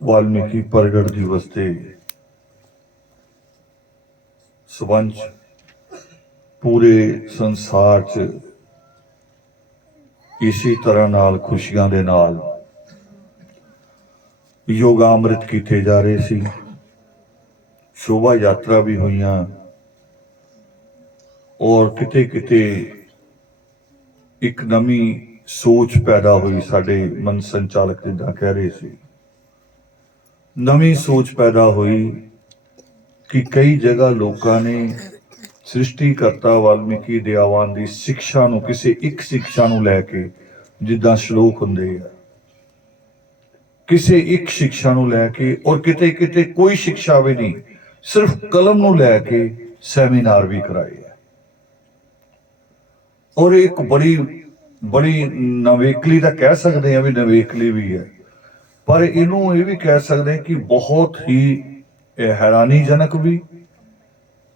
वाल्मीकि प्रगट दिवस के संबंध पूरे संसार च इसी तरह नाल खुशियां दे नाल योगामृत किए जा रहे सी। शोभा यात्रा भी हुई और किते किते एक नवी सोच पैदा हुई। साडे मन संचालक जिदा कह रहे सी, नवी सोच पैदा हुई कि कई जगह लोगों ने सृष्टिकर्ता वाल्मीकि दयावान की शिक्षा नूं किसी एक शिक्षा नूं लैके जिदा श्लोक हुंदे आ, किसी एक शिक्षा नूं लैके और किते किते कोई शिक्षा भी नहीं, सिर्फ कलम नूं लैके सैमीनार भी कराए है। और एक बड़ी बड़ी नवेकली तो कह सकते हैं, भी नवेकली भी है, पर इनू ये भी कह सकते हैं कि बहुत ही हैरानीजनक भी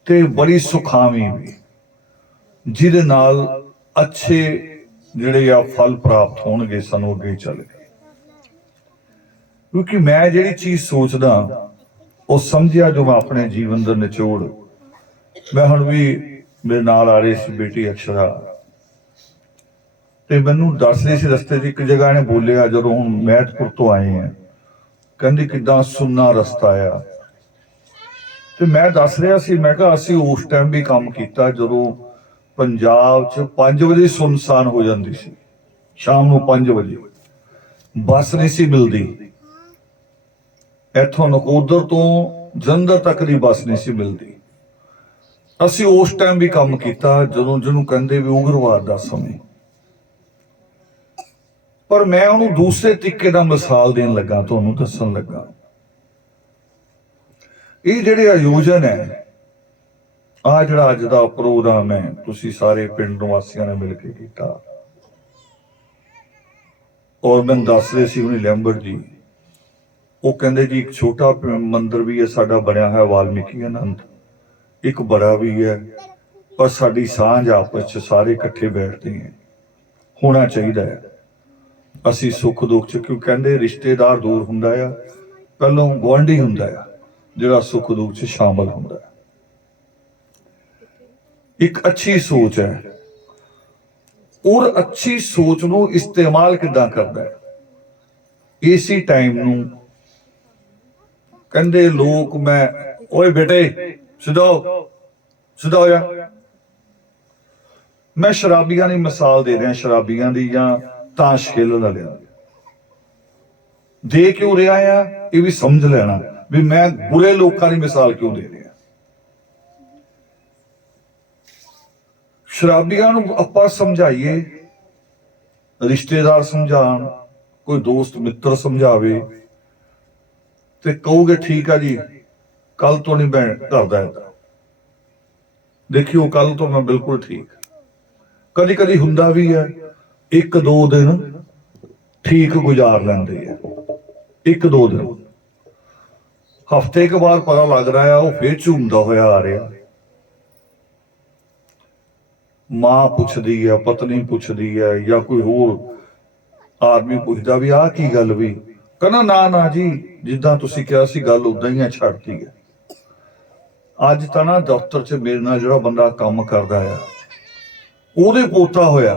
ते बड़ी सुखावी भी, जिहदे नाल अच्छे जिहड़े आ फल प्राप्त होणगे सानू अगे चल के। क्योंकि मैं जिहड़ी चीज सोचदा वो समझिया जो मैं अपने जीवन का निचोड़, मैं हुण भी मेरे नाल आ रही सी बेटी अक्षरा, ते मैनू दस रही सी रस्ते च एक जगह ने बोलिया, जो हुण मैहतपुर तो आए हैं, कहंदी किदां सुन्ना रस्ता आ। ते मैं दस रहा सी, मैं कहा असीं उस टाइम भी काम कीता जदों पंजाब च 5 बजे सुनसान हो जाती सी, शाम नूं 5 बजे बस नहीं सी मिलती, इथों नकोदर तो जलंधर तक की बस नहीं सी मिलती। असीं उस टाइम भी काम कीता जदों जिन्हों कहंदे भी उग्रवाद दा समय। पर मैं उन्होंने दूसरे तरीके का मिसाल देन लगा, तुहानूं दस्सण लगा। ये जिहड़े आयोजन है, आ जिहड़ा अज दा प्रोग्राम है, तुसीं सारे पिंड वासियों ने मिल के कीता। और मैं दस रहे सी उन्हें लैंबर्ट जी, वो कहंदे जी एक छोटा मंदिर भी है साडा बनिया है वाल्मीकि आनंद, एक बड़ा भी है, पर साडी सांझ आपस च सारे इकट्ठे बैठते हैं, होना चाहिए है। असी सुख दुख च, क्यों कहंदे रिश्तेदार दूर हुंदा आ, पहलों गुआंढी हुंदा आ जिहड़ा सुख दुख च शामिल हुंदा है। एक अच्छी सोच है, और अच्छी सोच नूं इस्तेमाल किदां करदा है। इसी टाइम नूं कहंदे लोग, मैं ओए बेटे सीधा सीधा होया, मैं शराबियां की मिसाल दे रहा, शराबियां की या ताश खेलण वालियां दे क्यों रहा है, ये भी समझ लेना भी मैं बुरे लोगों की मिसाल क्यों दे रहा। शराबियां नूं आपां समझाइए, रिश्तेदार समझाण, कोई दोस्त मित्र समझावे, ते कहोगे ठीक है जी कल तो नहीं मैं करदा इदां, देखियो कल तो मैं बिल्कुल ठीक। कदी कदी हुंदा भी है, 1-2 दिन ठीक गुजार लेंदे है, 1-2 दिन, हफ्ते के बाद पता लग रहा है वो फिर झूमदा होया आ रहा। मां पुछदी है, पत्नी पुछदी है, या कोई होर आदमी पुछदा भी आ की गल, भी कहना ना ना जी जिद्दां तुसीं कहा सी गल उदां ही है, छड्डती है। अज तां ना दफ्तर च मेरे नाल जिहड़ा बंदा काम करदा है, ਉਹਦੇ पोता होया,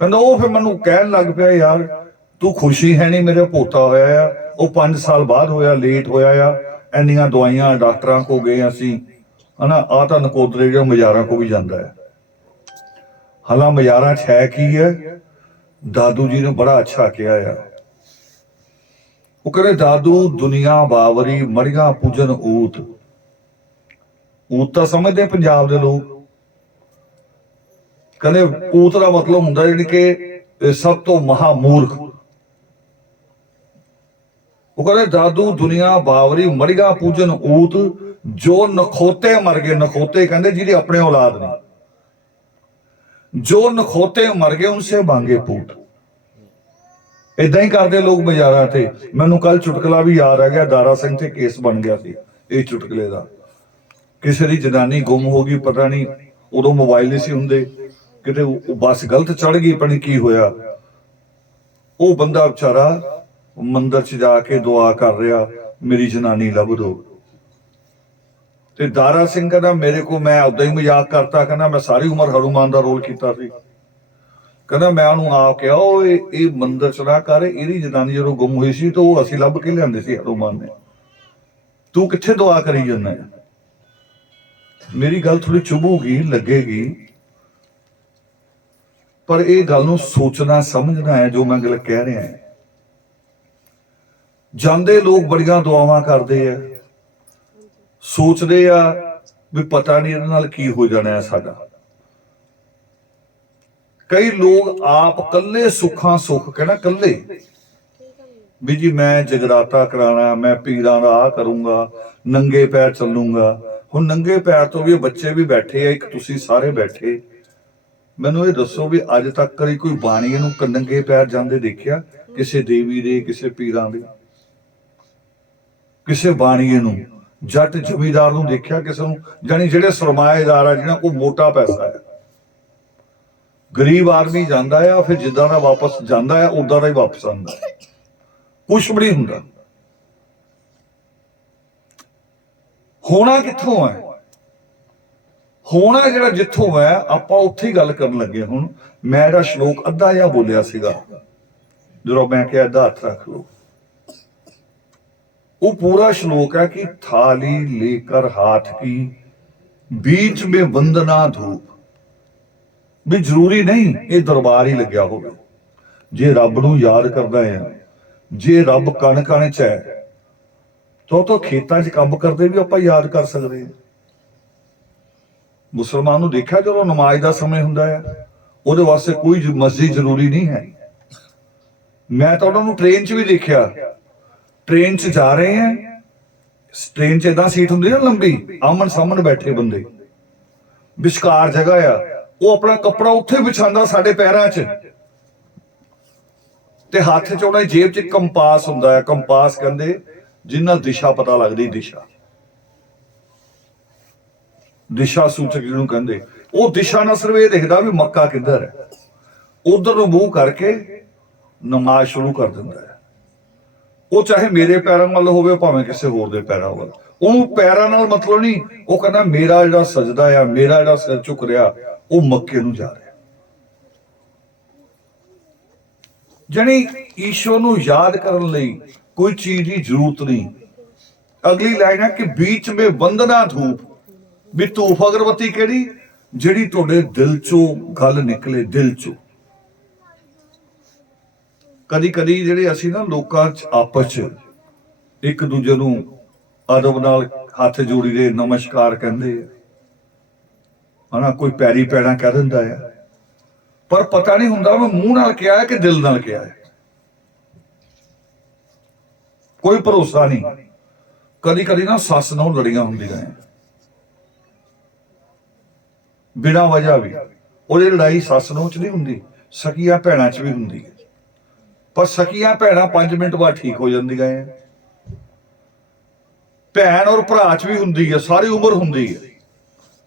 कहंदा ਉਹ फिर मैनू कहन लग पिया, यार तू खुशी है नहीं, मेरा पोता होया है, वो 5 साल बाद होया, लेट होया आ, इन्नियां दवाइयां डॉक्टरां को गए असीं, है ना, आ तां नकोदरे जो मजारां को भी जांदा है। हालां मजारां च है की है, दादू जी ने बड़ा अच्छा कहा है, वो कहते दादू दुनिया बावरी मड़ियां पूजन ऊत, ऊत तां समझदे पंजाब दे लोग, कहते ऊत का मतलब हुंदा जिहड़ी कि सब तो महामूर्ख। वो कहते दादू दुनिया बावरी मड़िया पूजन ऊत, जो नखोते मर गए, नखोते कहते जिहदी अपने औलाद नहीं, जो नखोते मर गए उनसे मांगे पूत। इदां ही करते लोग बाजारां ते। मैनू कल चुटकला भी याद आ गया, दारा सिंह ते केस बन गया सी इस चुटकले का। किसी की जनानी गुम हो गई, पता नहीं उदों मोबाइल नहीं सी हुंदे, किते बस गलत चढ़ गई, पता नहीं की होया, वो बंदा बेचारा ਮੰਦਰ 'ਚ ਜਾ ਕੇ ਦੁਆ ਕਰ ਰਿਹਾ, ਮੇਰੀ ਜਨਾਨੀ ਲੱਭ ਦੋ। ਤੇ ਦਾਰਾ ਸਿੰਘ ਕਹਿੰਦਾ ਮੇਰੇ ਕੋ, ਮੈਂ ਉਦਾਂ ਹੀ ਮਜ਼ਾਕ ਕਰਤਾ, ਕਹਿੰਦਾ ਮੈਂ ਸਾਰੀ ਉਮਰ ਹਨੂਮਾਨ ਦਾ ਰੋਲ ਕੀਤਾ ਸੀ। ਕਹਿੰਦਾ ਮੈਂ ਉਹਨੂੰ ਆਪ ਕਿਹਾ ਉਹ ਇਹ ਮੰਦਰ 'ਚ ਨਾ ਕਰ, ਇਹਦੀ ਜਨਾਨੀ ਜਦੋਂ ਗੁੰਮ ਹੋਈ ਸੀ ਤਾਂ ਉਹ ਅਸੀਂ ਲੱਭ ਕੇ ਲਿਆਂਦੇ ਸੀ ਹਨੂਮਾਨ ਨੇ, ਤੂੰ ਕਿੱਥੇ ਦੁਆ ਕਰੀ ਜਾਂਦਾ ਹੈ। ਮੇਰੀ ਗੱਲ ਥੋੜੀ ਚੁਭੂਗੀ, ਲੱਗੇਗੀ, ਪਰ ਇਹ ਗੱਲ ਨੂੰ ਸੋਚਣਾ ਸਮਝਣਾ ਹੈ ਜੋ ਮੈਂ ਗੱਲ ਕਹਿ ਰਿਹਾ ਹਾਂ। ਜਾਂਦੇ ਲੋਕ ਬੜੀਆਂ ਦੁਆਵਾਂ ਕਰਦੇ ਆ, ਸੋਚਦੇ ਆ ਵੀ ਪਤਾ ਨਹੀਂ ਇਹਦੇ ਨਾਲ ਕੀ ਹੋ ਜਾਣਾ ਹੈ ਸਾਡਾ। ਕਈ ਲੋਕ ਆਪ ਕੱਲੇ ਸੁੱਖਾਂ ਸੁੱਖ ਕਹਿਣਾ, ਕੱਲੇ ਵੀ ਜੀ ਮੈਂ ਜਗਰਾਤਾ ਕਰਾਣਾ, ਮੈਂ ਪੀਰਾਂ ਦਾ ਆਹ ਕਰੂੰਗਾ, ਨੰਗੇ ਪੈਰ ਚੱਲੂੰਗਾ। ਹੁਣ ਨੰਗੇ ਪੈਰ ਤੋਂ ਵੀ ਬੱਚੇ ਵੀ ਬੈਠੇ ਆ, ਇੱਕ ਤੁਸੀਂ ਸਾਰੇ ਬੈਠੇ, ਮੈਨੂੰ ਇਹ ਦੱਸੋ ਵੀ ਅੱਜ ਤੱਕ ਕਦੀ ਕੋਈ ਬਾਣੀਏ ਨੂੰ ਨੰਗੇ ਪੈਰ ਜਾਂਦੇ ਦੇਖਿਆ? ਕਿਸੇ ਦੇਵੀ ਦੇ, ਕਿਸੇ ਪੀਰਾਂ ਦੇ, ਕਿਸੇ ਬਾਣੀਏ ਨੂੰ, ਜੱਟ ਜ਼ਮੀਂਦਾਰ ਨੂੰ ਦੇਖਿਆ ਕਿਸੇ ਨੂੰ? ਜਾਨੀ ਜਿਹੜੇ ਸਰਮਾਏਦਾਰ ਆ, ਜਿਹਨਾਂ ਕੋਲ ਮੋਟਾ ਪੈਸਾ ਹੈ। ਗਰੀਬ ਆਦਮੀ ਜਾਂਦਾ ਆ, ਫਿਰ ਜਿੱਦਾਂ ਦਾ ਵਾਪਸ ਜਾਂਦਾ ਆ ਉਦਾਂ ਦਾ ਹੀ ਵਾਪਸ ਆਉਂਦਾ, ਕੁਛ ਵੀ ਨਹੀਂ ਹੁੰਦਾ। ਹੋਣਾ ਕਿੱਥੋਂ ਹੈ? ਹੋਣਾ ਜਿਹੜਾ ਜਿੱਥੋਂ ਹੈ, ਆਪਾਂ ਉੱਥੇ ਹੀ ਗੱਲ ਕਰਨ ਲੱਗੇ। ਹੁਣ ਮੈਂ ਇਹਦਾ ਸ਼ਲੋਕ ਅੱਧਾ ਜਿਹਾ ਬੋਲਿਆ ਸੀਗਾ, ਜਦੋਂ ਮੈਂ ਕਿਹਾ ਅੱਧਾ ਹੱਥ ਰੱਖ ਲਓ, वो पूरा श्लोक है कि थाली लेकर हाथ की बीच में वंदना धूप। भी जरूरी नहीं ये दरबार ही लग्या होवे, जे रब नूं याद करदा है, जे रब कण कण च है तो खेतां च काम करदे भी आपां याद कर सकदे हां। मुसलमान नूं देखिया जदों नमाज दा समय हुंदा है, उहदे वास्ते कोई मस्जिद जरूरी नहीं है। मैं तो उन्हां नूं ट्रेन च भी देखिया, ट्रेन च जा रहे हैं, ट्रेन च इदां सीट हुंदी ना लंबी, आमन सामन बैठे बंदे, विचकार जगह आ, वो अपना कपड़ा उत्थे विछांदा साडे पैरां च, ते हत्थ च उहदी जेब च कंपास हुंदा है। कंपास कहंदे जिन्हां दिशा पता लगदी, दिशा सूचक जिहनूं कहंदे, वो दिशा नाल सिर्फ ये दिखदा भी मक्का किधर है, उधर नूं मूंह करके नमाज शुरू कर दिंदा है। ਉਹ ਚਾਹੇ ਮੇਰੇ ਪੈਰਾਂ ਵੱਲ ਹੋਵੇ, ਭਾਵੇਂ ਕਿਸੇ ਹੋਰ ਦੇ ਪੈਰਾਂ ਵੱਲ, ਉਹਨੂੰ ਪੈਰਾਂ ਨਾਲ ਮਤਲਬ ਨਹੀਂ। ਉਹ ਕਹਿੰਦਾ ਮੇਰਾ ਜਿਹੜਾ ਸਜਦਾ ਆ, ਮੇਰਾ ਜਿਹੜਾ ਸਿਰ ਝੁਕ ਰਿਹਾ, ਉਹ ਮੱਕੇ ਨੂੰ ਜਾ ਰਿਹਾ। ਜਾਨੀ ਈਸ਼ਵਰ ਨੂੰ ਯਾਦ ਕਰਨ ਲਈ ਕੋਈ ਚੀਜ਼ ਦੀ ਜ਼ਰੂਰਤ ਨਹੀਂ। ਅਗਲੀ ਲਾਈਨ ਹੈ ਕਿ बीच में वंदना धूप, ਵੀ ਧੂਫ ਅਗਰਬੱਤੀ ਕਿਹੜੀ? ਜਿਹੜੀ ਤੁਹਾਡੇ ਦਿਲ ਚੋਂ ਗੱਲ ਨਿਕਲੇ, ਦਿਲ ਚੋਂ। कदी कदी ਜਿਹੜੇ ਅਸੀਂ ਨਾ ਲੋਕਾਂ 'ਚ ਆਪਸ 'ਚ ਇੱਕ ਦੂਜੇ ਨੂੰ ਅਦਬ ਨਾਲ ਹੱਥ ਜੋੜੀ ਦੇ ਨਮਸਕਾਰ ਕਹਿੰਦੇ ਆ ਹਨਾ, ਕੋਈ ਪੈਰੀ ਪੈਣਾ ਕਹਿ ਦਿੰਦਾ ਆ, ਪਰ ਪਤਾ ਨਹੀਂ ਹੁੰਦਾ ਮੈਂ ਮੂੰਹ ਨਾਲ ਕਿਹਾ ਹੈ ਕਿ ਦਿਲ ਨਾਲ ਕਿਹਾ ਹੈ। ਕੋਈ ਭਰੋਸਾ ਨਹੀਂ। ਕਦੀ ਕਦੀ ਨਾ ਸੱਸ ਨਾਲ ਲੜੀਆਂ ਹੁੰਦੀਆਂ ਆ ਬਿਨਾਂ ਵਜ੍ਹਾ ਵੀ। ਉਹਦੀ ਲੜਾਈ ਸੱਸ ਨੂੰ 'ਚ ਨਹੀਂ ਹੁੰਦੀ, ਸਕੀਆਂ ਭੈਣਾਂ 'ਚ ਵੀ ਹੁੰਦੀ ਹੈ। पर सकिया भैन 5 मिनट बाद ठीक हो जांदियां है। भैन और भरा च भी हुंदी है, सारी उम्र हुंदी है।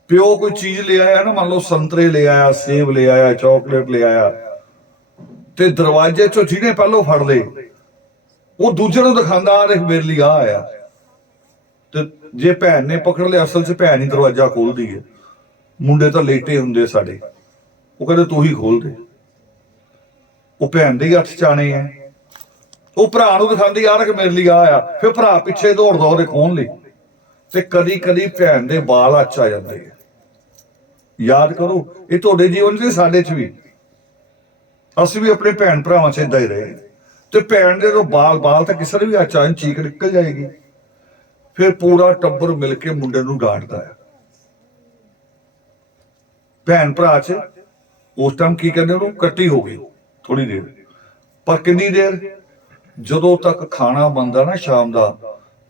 प्यो कोई चीज ले आया ना, मान लो संतरे ले आया, सेब ले आया, चॉकलेट ले आया, ते दरवाजे चो जिहने पहलों फड़ ले वो दूजे नूं दिखांदा, आ देख मेरे लिए आ आया। ते जे भैन ने पकड़ लिया, असल च भैन ही दरवाजा खोलदी है। मुंडे तां लेटे हुंदे साडे, वो कहंदे तू ही खोल दे। ਉਹ ਭੈਣ ਦੇ ਹੱਥ ਚ ਆਣੇ ਆ, ਉਹ ਭਰਾ ਨੂੰ ਦਿਖਾਉਂਦੀ ਯਾਰ ਕਿ ਮੇਰੇ ਲਈ ਆਇਆ, ਫਿਰ ਭਰਾ ਪਿੱਛੇ ਦੌੜਦਾ ਉਹਦੇ ਖੋਹਣ ਲਈ। ਤੇ ਕਦੀ ਕਦੀ ਭੈਣ ਦੇ ਬਾਲ ਹੱਥ ਆ ਜਾਂਦੇ ਆ। ਯਾਦ ਕਰੋ, ਇਹ ਤੁਹਾਡੇ ਜੀਵਨ ਚ, ਸਾਡੇ ਚ ਵੀ। ਅਸੀਂ ਵੀ ਆਪਣੇ ਭੈਣ ਭਰਾਵਾਂ ਚ ਏਦਾਂ ਹੀ ਰਹੇ। ਤੇ ਭੈਣ ਦੇ ਬਾਲ ਤਾਂ ਕਿਸੇ ਦੇ ਵੀ ਹੱਥ ਚ ਚੀਕ ਨਿਕਲ ਜਾਏਗੀ। ਫਿਰ ਪੂਰਾ ਟੱਬਰ ਮਿਲ ਕੇ ਮੁੰਡੇ ਨੂੰ ਡਾਂਟਦਾ ਹੈ। ਭੈਣ ਭਰਾ ਚ ਉਸ ਟਾਈਮ ਕੀ ਕਹਿੰਦੇ, ਉਹਨੂੰ ਕੱਟੀ ਹੋ ਗਈ थोड़ी देर, पर कितनी देर? जदों तक खाना बनता ना शाम का,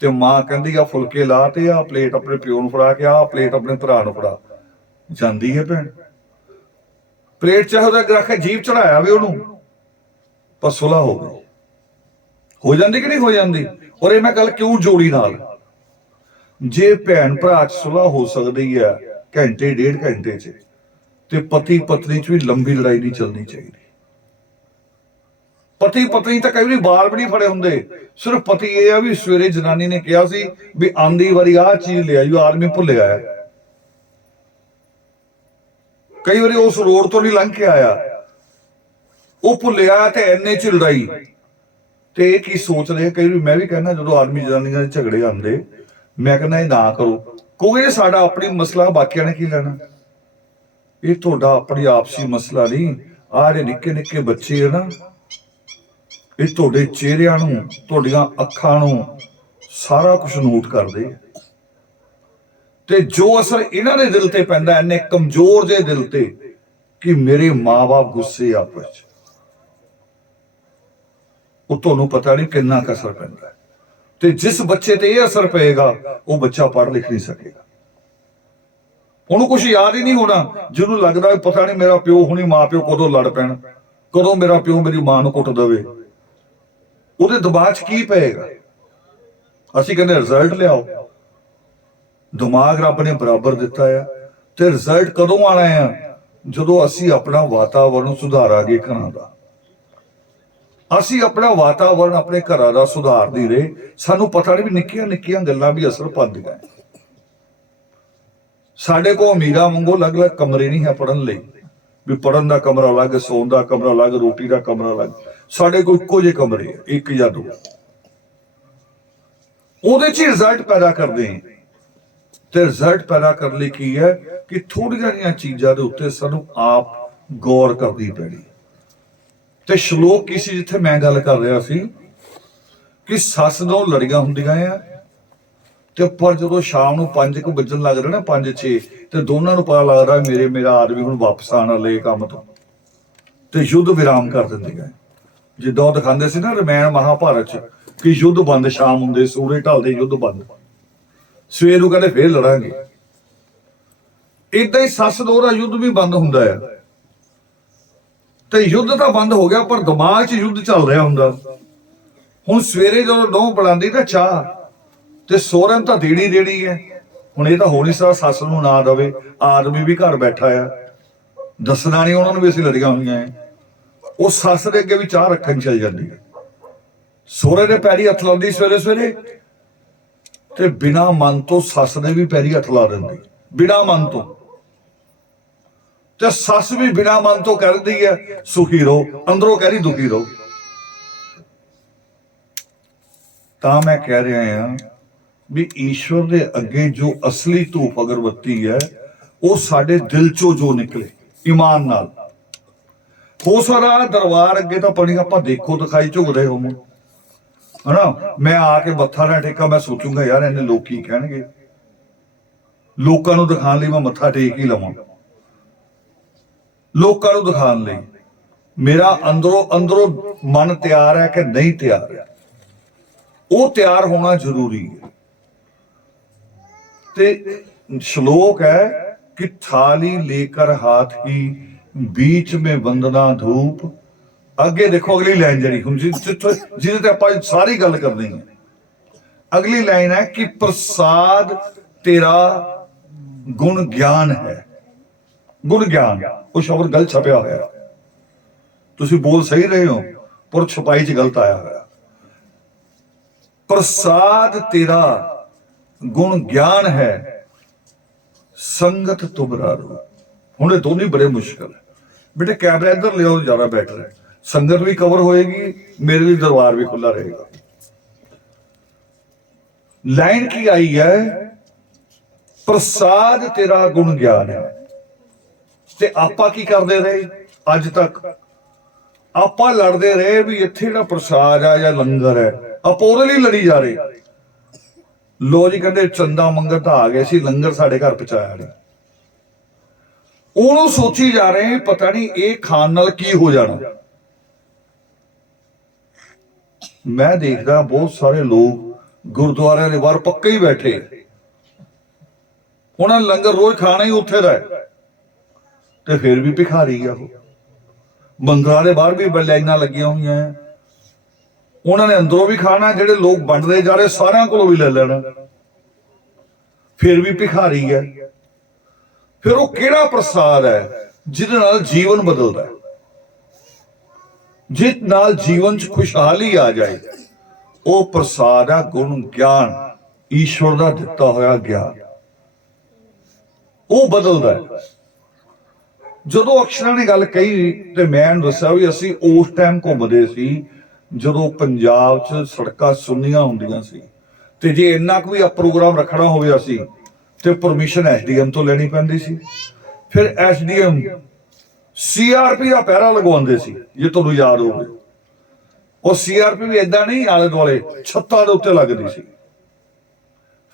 ते मां कहती आ फुलके ला, ते आ प्लेट अपने प्यो नूं फड़ा के, आ प्लेट अपने भरा नूं फड़ा। जांदी है भैन, प्लेट चाहे उहदे अगे रख के जीभ चढ़ाया भी उहनूं, पर सुलह हो गई। हो जाती कि नहीं हो जाती? और ये मैं गल क्यों जोड़ी नाल, जे भैन भरा च सुलह हो सकती है घंटे 1.5 घंटे च, ते पति पत्नी च भी लंबी लड़ाई नहीं चलनी चाहिए। ਪਤੀ ਪਤਨੀ ਤਾਂ ਕਈ ਵਾਰੀ ਬਾਲ ਵੀ ਨਹੀਂ ਫੜੇ ਹੁੰਦੇ, ਸਿਰਫ ਪਤੀ ਇਹ ਆ ਵੀ ਸਵੇਰੇ ਜਨਾਨੀ ਨੇ ਕਿਹਾ ਸੀ ਵੀ ਆਂਦੀ ਵਾਰੀ ਆਹ ਚੀਜ਼ ਲੈ ਆਈ, ਆਦਮੀ ਭੁੱਲਿਆ ਹੈ। ਕਈ ਵਾਰੀ ਉਸ ਰੋਡ ਤੋਂ ਨਹੀਂ ਲੰਘ ਕੇ ਆਇਆ, ਉਹ ਭੁੱਲਿਆ ਤੇ ਇੰਨੇ ਚ ਲੜਾਈ। ਤੇ ਇਹ ਕੀ ਸੋਚਦੇ, ਕਈ ਵਾਰੀ ਮੈਂ ਵੀ ਕਹਿੰਦਾ ਜਦੋਂ ਆਦਮੀ ਜਨਾਨੀਆਂ ਦੇ ਝਗੜੇ ਆਉਂਦੇ, ਮੈਂ ਕਹਿੰਦਾ ਇਹ ਨਾ ਕਰੋ, ਕਿਉਂਕਿ ਇਹ ਸਾਡਾ ਆਪਣੀ ਮਸਲਾ, ਬਾਕੀਆਂ ਨੇ ਕੀ ਲੈਣਾ। ਇਹ ਤੁਹਾਡਾ ਆਪਣੀ ਆਪਸੀ ਮਸਲਾ ਨਹੀਂ। ਆਹ ਜਿਹੜੇ ਨਿੱਕੇ ਨਿੱਕੇ ਬੱਚੇ ਆ ਨਾ, ਇਹ ਤੁਹਾਡੇ ਚਿਹਰਿਆਂ ਨੂੰ, ਤੁਹਾਡੀਆਂ ਅੱਖਾਂ ਨੂੰ ਸਾਰਾ ਕੁਝ ਨੋਟ ਕਰਦੇ ਆ। ਤੇ ਜੋ ਅਸਰ ਇਹਨਾਂ ਦੇ ਦਿਲ ਤੇ ਪੈਂਦਾ, ਇੰਨੇ ਕਮਜ਼ੋਰ ਜਿਹੇ ਦਿਲ ਤੇ, ਕਿ ਮੇਰੇ ਮਾਂ-ਬਾਪ ਗੁੱਸੇ ਆਪਸ ਚ, ਉਹ ਤੁਹਾਨੂੰ ਪਤਾ ਨਹੀਂ ਕਿੰਨਾ ਕੁ ਅਸਰ ਪੈਂਦਾ। ਤੇ ਜਿਸ ਬੱਚੇ ਤੇ ਇਹ ਅਸਰ ਪਏਗਾ, ਉਹ ਬੱਚਾ ਪੜ੍ਹ ਲਿਖ ਨਹੀਂ ਸਕੇਗਾ। ਉਹਨੂੰ ਕੁਝ ਯਾਦ ਹੀ ਨਹੀਂ ਹੋਣਾ। ਜਿਹਨੂੰ ਲੱਗਦਾ ਪਤਾ ਨਹੀਂ ਮੇਰਾ ਪਿਓ ਹੁਣੀ ਮਾਂ ਪਿਓ ਕਦੋਂ ਲੜ ਪੈਣ, ਕਦੋਂ ਮੇਰਾ ਪਿਓ ਮੇਰੀ ਮਾਂ ਨੂੰ ਕੁੱਟ ਦੇਵੇ, ਉਹਦੇ ਦਿਮਾਗ 'ਚ ਕੀ ਪਏਗਾ। ਅਸੀਂ ਕਹਿੰਦੇ ਰਿਜ਼ਲਟ ਲਿਆਓ, ਦਿਮਾਗ ਰੱਬ ਨੇ ਬਰਾਬਰ ਦਿੱਤਾ ਆ। ਤੇ ਰਿਜ਼ਲਟ ਕਦੋਂ ਆਣਾ ਆ? ਜਦੋਂ ਅਸੀਂ ਆਪਣਾ ਵਾਤਾਵਰਨ ਸੁਧਾਰਾਂਗੇ ਘਰਾਂ ਦਾ। ਅਸੀਂ ਆਪਣਾ ਵਾਤਾਵਰਨ ਆਪਣੇ ਘਰਾਂ ਦਾ ਸੁਧਾਰਦੇ ਰਹੇ, ਸਾਨੂੰ ਪਤਾ ਨਹੀਂ ਵੀ ਨਿੱਕੀਆਂ ਨਿੱਕੀਆਂ ਗੱਲਾਂ ਵੀ ਅਸਰ ਪਾਉਂਦੀਆਂ। ਸਾਡੇ ਕੋਲ ਅਮੀਰਾਂ ਵਾਂਗੂ ਅਲੱਗ-ਅਲੱਗ ਕਮਰੇ ਨਹੀਂ ਹੈ ਪੜ੍ਹਨ ਲਈ, ਵੀ ਪੜ੍ਹਨ ਦਾ ਕਮਰਾ ਅਲੱਗ, ਸੌਣ ਦਾ ਕਮਰਾ ਅਲੱਗ, ਰੋਟੀ ਦਾ ਕਮਰਾ ਅਲੱਗ। ਸਾਡੇ ਕੋਲ ਇੱਕੋ ਜਿਹੇ ਕਮਰੇ, ਇੱਕ ਜਾਂ ਦੋ, ਉਹਦੇ 'ਚ ਰਿਜ਼ਲਟ ਪੈਦਾ ਕਰਦੇ ਹਾਂ। ਤੇ ਰਿਜ਼ਲਟ ਪੈਦਾ ਕਰਨ ਲਈ ਕੀ ਹੈ ਕਿ ਥੋੜੀਆਂ ਜਿਹੀਆਂ ਚੀਜ਼ਾਂ ਦੇ ਉੱਤੇ ਸਾਨੂੰ ਆਪ ਗੌਰ ਕਰਨੀ ਪੈਣੀ। ਤੇ ਸ਼ਲੋਕ ਕੀ ਸੀ ਜਿੱਥੇ ਮੈਂ ਗੱਲ ਕਰ ਰਿਹਾ ਸੀ ਕਿ ਸੱਸ ਦੋ ਲੜੀਆਂ ਹੁੰਦੀਆਂ ਆ, ਤੇ ਪਰ ਜਦੋਂ ਸ਼ਾਮ ਨੂੰ 5 ਵੱਜਣ ਲੱਗ ਰਿਹਾ ਨਾ, 5-6, ਤੇ ਦੋਨਾਂ ਨੂੰ ਪਤਾ ਲੱਗਦਾ ਮੇਰਾ ਆਦਮੀ ਹੁਣ ਵਾਪਸ ਆਉਣ ਵਾਲੇ ਕੰਮ ਤੋਂ, ਤੇ ਯੁੱਧ ਵਿਰਾਮ ਕਰ ਦਿੰਦੇ ਆ। ਜਿੱਦਾਂ ਉਹ ਦਿਖਾਉਂਦੇ ਸੀ ਨਾ ਰਮਾਇਣ ਮਹਾਭਾਰਤ ਚ, ਕਿ ਯੁੱਧ ਬੰਦ, ਸ਼ਾਮ ਹੁੰਦੇ ਸੂਰਜ ਢਲਦੇ ਯੁੱਧ ਬੰਦ, ਸਵੇਰ ਨੂੰ ਕਹਿੰਦੇ ਫੇਰ ਲੜਾਂਗੇ। ਏਦਾਂ ਹੀ ਸੱਸ ਦੋ ਦਾ ਯੁੱਧ ਵੀ ਬੰਦ ਹੁੰਦਾ ਹੈ। ਤੇ ਯੁੱਧ ਤਾਂ ਬੰਦ ਹੋ ਗਿਆ, ਪਰ ਦਿਮਾਗ 'ਚ ਯੁੱਧ ਚੱਲ ਰਿਹਾ ਹੁੰਦਾ। ਹੁਣ ਸਵੇਰੇ ਜਦੋਂ ਨਹੁੰ ਬਣਾਉਂਦੀ ਤਾਂ ਚਾਹ, ਤੇ ਸਹੁਰਿਆਂ ਤਾਂ ਦੇਣੀ ਹੈ। ਹੁਣ ਇਹ ਤਾਂ ਹੋ ਨਹੀਂ ਸਕਦਾ ਸੱਸ ਨੂੰ ਨਾ ਦੇਵੇ, ਆਦਮੀ ਵੀ ਘਰ ਬੈਠਾ ਆ, ਦੱਸਣਾ ਨਹੀਂ ਉਹਨਾਂ ਨੂੰ ਵੀ ਅਸੀਂ ਲੜੀਆਂ ਹੋਈਆਂ ਹੈ। ਉਹ ਸੱਸ ਦੇ ਅੱਗੇ ਵੀ ਚਾਹ ਰੱਖਣ ਚਲ ਜਾਂਦੀ ਹੈ, ਸਹੁਰੇ ਦੇ ਪੈਰੀ ਹੱਥ ਲਾਉਂਦੀ ਸਵੇਰੇ ਸਵੇਰੇ, ਤੇ ਬਿਨਾਂ ਮਨ ਤੋਂ ਸੱਸ ਦੇ ਵੀ ਪੈਰੀ ਹੱਥ ਲਾ ਦਿੰਦੀ, ਬਿਨਾਂ ਮਨ ਤੋਂ। ਤੇ ਸੱਸ ਵੀ ਬਿਨਾਂ ਮਨ ਤੋਂ ਕਰਦੀ ਹੈ ਸੁਖੀ ਰਹੋ, ਅੰਦਰੋਂ ਕਹਿ ਰਹੀ ਦੁਖੀ ਰਹੋ। ਤਾਂ ਮੈਂ ਕਹਿ ਰਿਹਾ ਹਾਂ ਵੀ ਈਸ਼ਵਰ ਦੇ ਅੱਗੇ ਜੋ ਅਸਲੀ ਧੂਪ ਅਗਰਬੱਤੀ ਹੈ, ਉਹ ਸਾਡੇ ਦਿਲ ਚੋਂ ਜੋ ਨਿਕਲੇ ਈਮਾਨ ਨਾਲ। ਹੋ ਸਕਦਾ ਦਰਬਾਰ ਅੱਗੇ ਤਾਂ ਪਣੀ ਆਪਾਂ ਦੇਖੋ ਦਿਖਾਈ ਝੁਕਦੇ ਹੋਵਾਂ, ਹਨਾ। ਮੈਂ ਆ ਕੇ ਮੱਥਾ ਨਾ ਟੇਕਾਂ, ਮੈਂ ਸੋਚੂੰਗਾ ਯਾਰ ਇਹਨੇ ਲੋਕ ਕੀ ਕਹਿਣਗੇ, ਲੋਕਾਂ ਨੂੰ ਦਿਖਾਉਣ ਲਈ ਮੈਂ ਮੱਥਾ ਟੇਕ ਹੀ ਲਵਾਂ। ਲੋਕਾਂ ਨੂੰ ਦਿਖਾਉਣ ਲਈ ਮੇਰਾ ਅੰਦਰੋਂ ਮਨ ਤਿਆਰ ਹੈ ਕਿ ਨਹੀਂ ਤਿਆਰ ਹੈ, ਉਹ ਤਿਆਰ ਹੋਣਾ ਜ਼ਰੂਰੀ ਹੈ। ਤੇ ਸ਼ਲੋਕ ਹੈ कि थाली लेकर हाथ की बीच में वंदना धूप। अगे देखो अगली लाइन जड़ी हम जिसे आप सारी गल करनी है, अगली लाइन है कि प्रसाद तेरा गुण ज्ञान है। गुण ज्ञान वो शब्द गलत छपया होया, तुसी बोल सही रहे हो पर छपाई च गलत आया होया। प्रसाद तेरा गुण ज्ञान है, संगत तुमरा रू। हुण ये दोनों बड़े मुश्किल है बेटे, कैमरा इधर ले आओ ज्यादा बेटर है, संगत भी कवर होएगी, मेरे लिए दरबार भी खुला रहेगा। लाइन की आई है प्रसाद तेरा गुण ज्ञान है। ते आपां की करदे रहे अज तक? आपां लड़दे रहे भी इत्थे जिहड़ा प्रसाद है या लंगर है, आपां उहदे लई लड़ी जा रहे। लो जी कहते चंदा मंगत आ गए सी, लंगर साढ़े घर पहुंचाया नहीं, ਉਹਨੂੰ ਸੋਚੀ ਜਾ ਰਹੇ ਪਤਾ ਨਹੀਂ ਇਹ ਖਾਣ ਨਾਲ ਕੀ ਹੋ ਜਾਣਾ। ਮੈਂ ਦੇਖਦਾ ਬਹੁਤ ਸਾਰੇ ਲੋਕ ਗੁਰਦੁਆਰਿਆਂ ਦੇ ਬਾਹਰ ਪੱਕੇ ਹੀ ਬੈਠੇ, ਉਹਨਾਂ ਲੰਗਰ ਰੋਜ਼ ਖਾਣਾ ਹੀ ਉੱਥੇ ਦਾ ਤੇ ਫਿਰ ਵੀ ਭਿਖਾਰੀ ਆ। ਉਹ ਮੰਦਰਾਂ ਦੇ ਬਾਹਰ ਵੀ ਲਾਈਨਾਂ ਲੱਗੀਆਂ ਹੋਈਆਂ, ਉਹਨਾਂ ਨੇ ਅੰਦਰੋਂ ਵੀ ਖਾਣਾ, ਜਿਹੜੇ ਲੋਕ ਵੰਡਦੇ ਜਾ ਰਹੇ ਸਾਰਿਆਂ ਕੋਲੋਂ ਵੀ ਲੈ ਲੈਣਾ, ਫਿਰ ਵੀ ਭਿਖਾਰੀ ਹੈ। ਫਿਰ ਉਹ ਕਿਹੜਾ ਪ੍ਰਸਾਦ ਹੈ ਜਿਹਦੇ ਨਾਲ ਜੀਵਨ ਬਦਲਦਾ ਹੈ? ਜਿਸ ਨਾਲ ਜੀਵਨ 'ਚ ਖੁਸ਼ਹਾਲੀ ਆ ਜਾਏ, ਉਹ ਪ੍ਰਸਾਦ ਆ ਗੁਣ ਗਿਆਨ, ਈਸ਼ਵਰ ਦਾ ਦਿੱਤਾ ਹੋਇਆ ਗਿਆਨ। ਉਹ ਬਦਲਦਾ ਹੈ। ਜਦੋਂ ਅਕਸ਼ਰਾਂ ਨੇ ਗੱਲ ਕਹੀ ਤੇ ਮੈਂ ਦੱਸਿਆ ਵੀ ਅਸੀਂ ਉਸ ਟਾਈਮ ਘੁੰਮਦੇ ਸੀ ਜਦੋਂ ਪੰਜਾਬ 'ਚ ਸੜਕਾਂ ਸੁੰਨੀਆਂ ਹੁੰਦੀਆਂ ਸੀ, ਤੇ ਜੇ ਇੰਨਾ ਕੁ ਵੀ ਪ੍ਰੋਗਰਾਮ ਰੱਖਣਾ ਹੋਵੇ ਅਸੀਂ ਤੇ ਪਰਮਿਸ਼ਨ ਐਸਡੀਐਮ ਤੋਂ ਲੈਣੀ ਪੈਂਦੀ ਸੀ। ਫਿਰ ਐਸਡੀਐਮ ਸੀਆਰਪੀ ਦਾ ਪਹਿਰਾ ਲਗਵਾਉਂਦੇ ਸੀ, ਜੇ ਤੁਹਾਨੂੰ ਯਾਦ ਹੋਵੇ। ਉਹ ਸੀਆਰਪੀ ਵੀ ਏਦਾਂ ਨਹੀਂ, ਆਲੇ ਦੁਆਲੇ ਛੱਤਾਂ ਦੇ ਉੱਤੇ ਲੱਗਦੀ ਸੀ।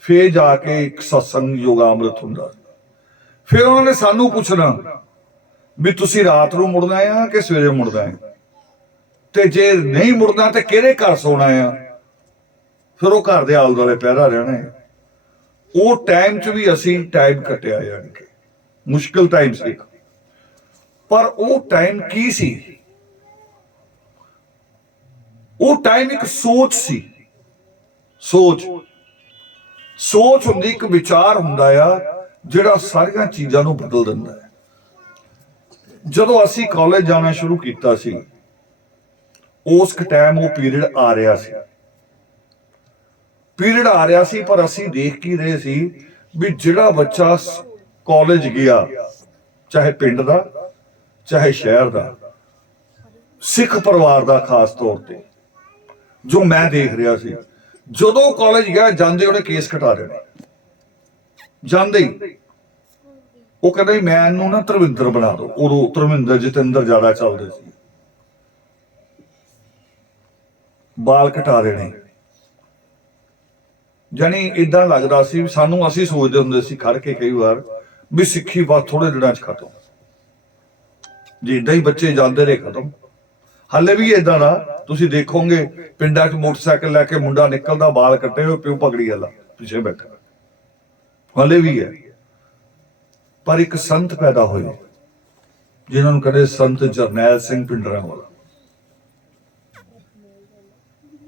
ਫੇਰ ਜਾ ਕੇ ਇੱਕ ਸਤਸੰਗ ਯੋਗਾ ਅੰਮ੍ਰਿਤ ਹੁੰਦਾ। ਫਿਰ ਉਹਨਾਂ ਨੇ ਸਾਨੂੰ ਪੁੱਛਣਾ ਵੀ ਤੁਸੀਂ ਰਾਤ ਨੂੰ ਮੁੜਨਾ ਆ ਕਿ ਸਵੇਰੇ ਮੁੜਨਾ ਹੈ, ਤੇ ਜੇ ਨਹੀਂ ਮੁੜਨਾ ਤੇ ਕਿਹੜੇ ਘਰ ਸੋਣਾ ਆ। ਫਿਰ ਉਹ ਘਰ ਦੇ ਆਲੇ ਦੁਆਲੇ ਪਹਿਰਾ ਰਹਿਣਾ ਹੈ। ਉਹ ਟਾਈਮ 'ਚ ਵੀ ਅਸੀਂ ਟਾਈਮ ਕੱਟਿਆ, ਯਾਨੀ ਕਿ ਮੁਸ਼ਕਿਲ ਟਾਈਮ ਸੀ, ਪਰ ਉਹ ਟਾਈਮ ਕੀ ਸੀ? ਉਹ ਟਾਈਮ ਇੱਕ ਸੋਚ ਸੀ। ਸੋਚ ਹੁੰਦੀ, ਇੱਕ ਵਿਚਾਰ ਹੁੰਦਾ ਆ ਜਿਹੜਾ ਸਾਰੀਆਂ ਚੀਜ਼ਾਂ ਨੂੰ ਬਦਲ ਦਿੰਦਾ ਹੈ। ਜਦੋਂ ਅਸੀਂ ਕਾਲਜ ਜਾਣਾ ਸ਼ੁਰੂ ਕੀਤਾ ਸੀ, ਉਸ ਟਾਈਮ ਉਹ ਪੀਰੀਅਡ ਆ ਰਿਹਾ ਸੀ, ਪਰ ਅਸੀਂ ਦੇਖ ਕੀ ਰਹੇ ਸੀ ਵੀ ਜਿਹੜਾ ਬੱਚਾ ਕਾਲਜ ਗਿਆ, ਚਾਹੇ ਪਿੰਡ ਦਾ ਚਾਹੇ ਸ਼ਹਿਰ ਦਾ, ਸਿੱਖ ਪਰਿਵਾਰ ਦਾ ਖਾਸ ਤੌਰ ਤੇ, ਜੋ ਮੈਂ ਦੇਖ ਰਿਹਾ ਸੀ, ਜਦੋਂ ਕਾਲਜ ਗਿਆ ਜਾਂਦੇ ਉਹਨੇ ਕੇਸ ਕਟਾ ਦੇਣੇ। ਜਾਂਦੇ ਹੀ ਉਹ ਕਹਿੰਦਾ ਮੈਂ ਇਹਨੂੰ ਨਾ ਧਰਮਿੰਦਰ ਬਣਾ ਦੋ। ਉਦੋਂ ਧਰਮਿੰਦਰ ਜਤਿੰਦਰ ਜ਼ਿਆਦਾ ਚੱਲਦੇ ਸੀ। ਬਾਲ ਕਟਾ ਦੇਣੇ, ਜਾਨੀ ਏਦਾਂ ਲੱਗਦਾ ਸੀ ਸਾਨੂੰ। ਅਸੀਂ ਸੋਚਦੇ ਹੁੰਦੇ ਸੀ ਖੜ ਕੇ ਕਈ ਵਾਰ ਵੀ ਸਿੱਖੀ ਬਸ ਥੋੜੇ ਦਿਨਾਂ 'ਚ ਖਤਮ। ਜੇ ਏਦਾਂ ਹੀ ਬੱਚੇ ਜਾਂਦੇ ਰਹੇ ਖਤਮ। ਹਾਲੇ ਵੀ ਏਦਾਂ ਦਾ ਤੁਸੀਂ ਦੇਖੋਗੇ ਪਿੰਡਾਂ 'ਚ ਮੋਟਰਸਾਈਕਲ ਲੈ ਕੇ ਮੁੰਡਾ ਨਿਕਲਦਾ, ਬਾਲ ਕੱਟੇ ਹੋਏ, ਪਿਓ ਪਗੜੀ ਵਾਲਾ ਪਿੱਛੇ ਬੈਠਾ, ਹਾਲੇ ਵੀ ਹੈ। ਪਰ ਇੱਕ ਸੰਤ ਪੈਦਾ ਹੋਏ ਜਿਨ੍ਹਾਂ ਨੂੰ ਕਹਿੰਦੇ ਸੰਤ ਜਰਨੈਲ ਸਿੰਘ ਭਿੰਡਰਾਂਵਾਲਾ।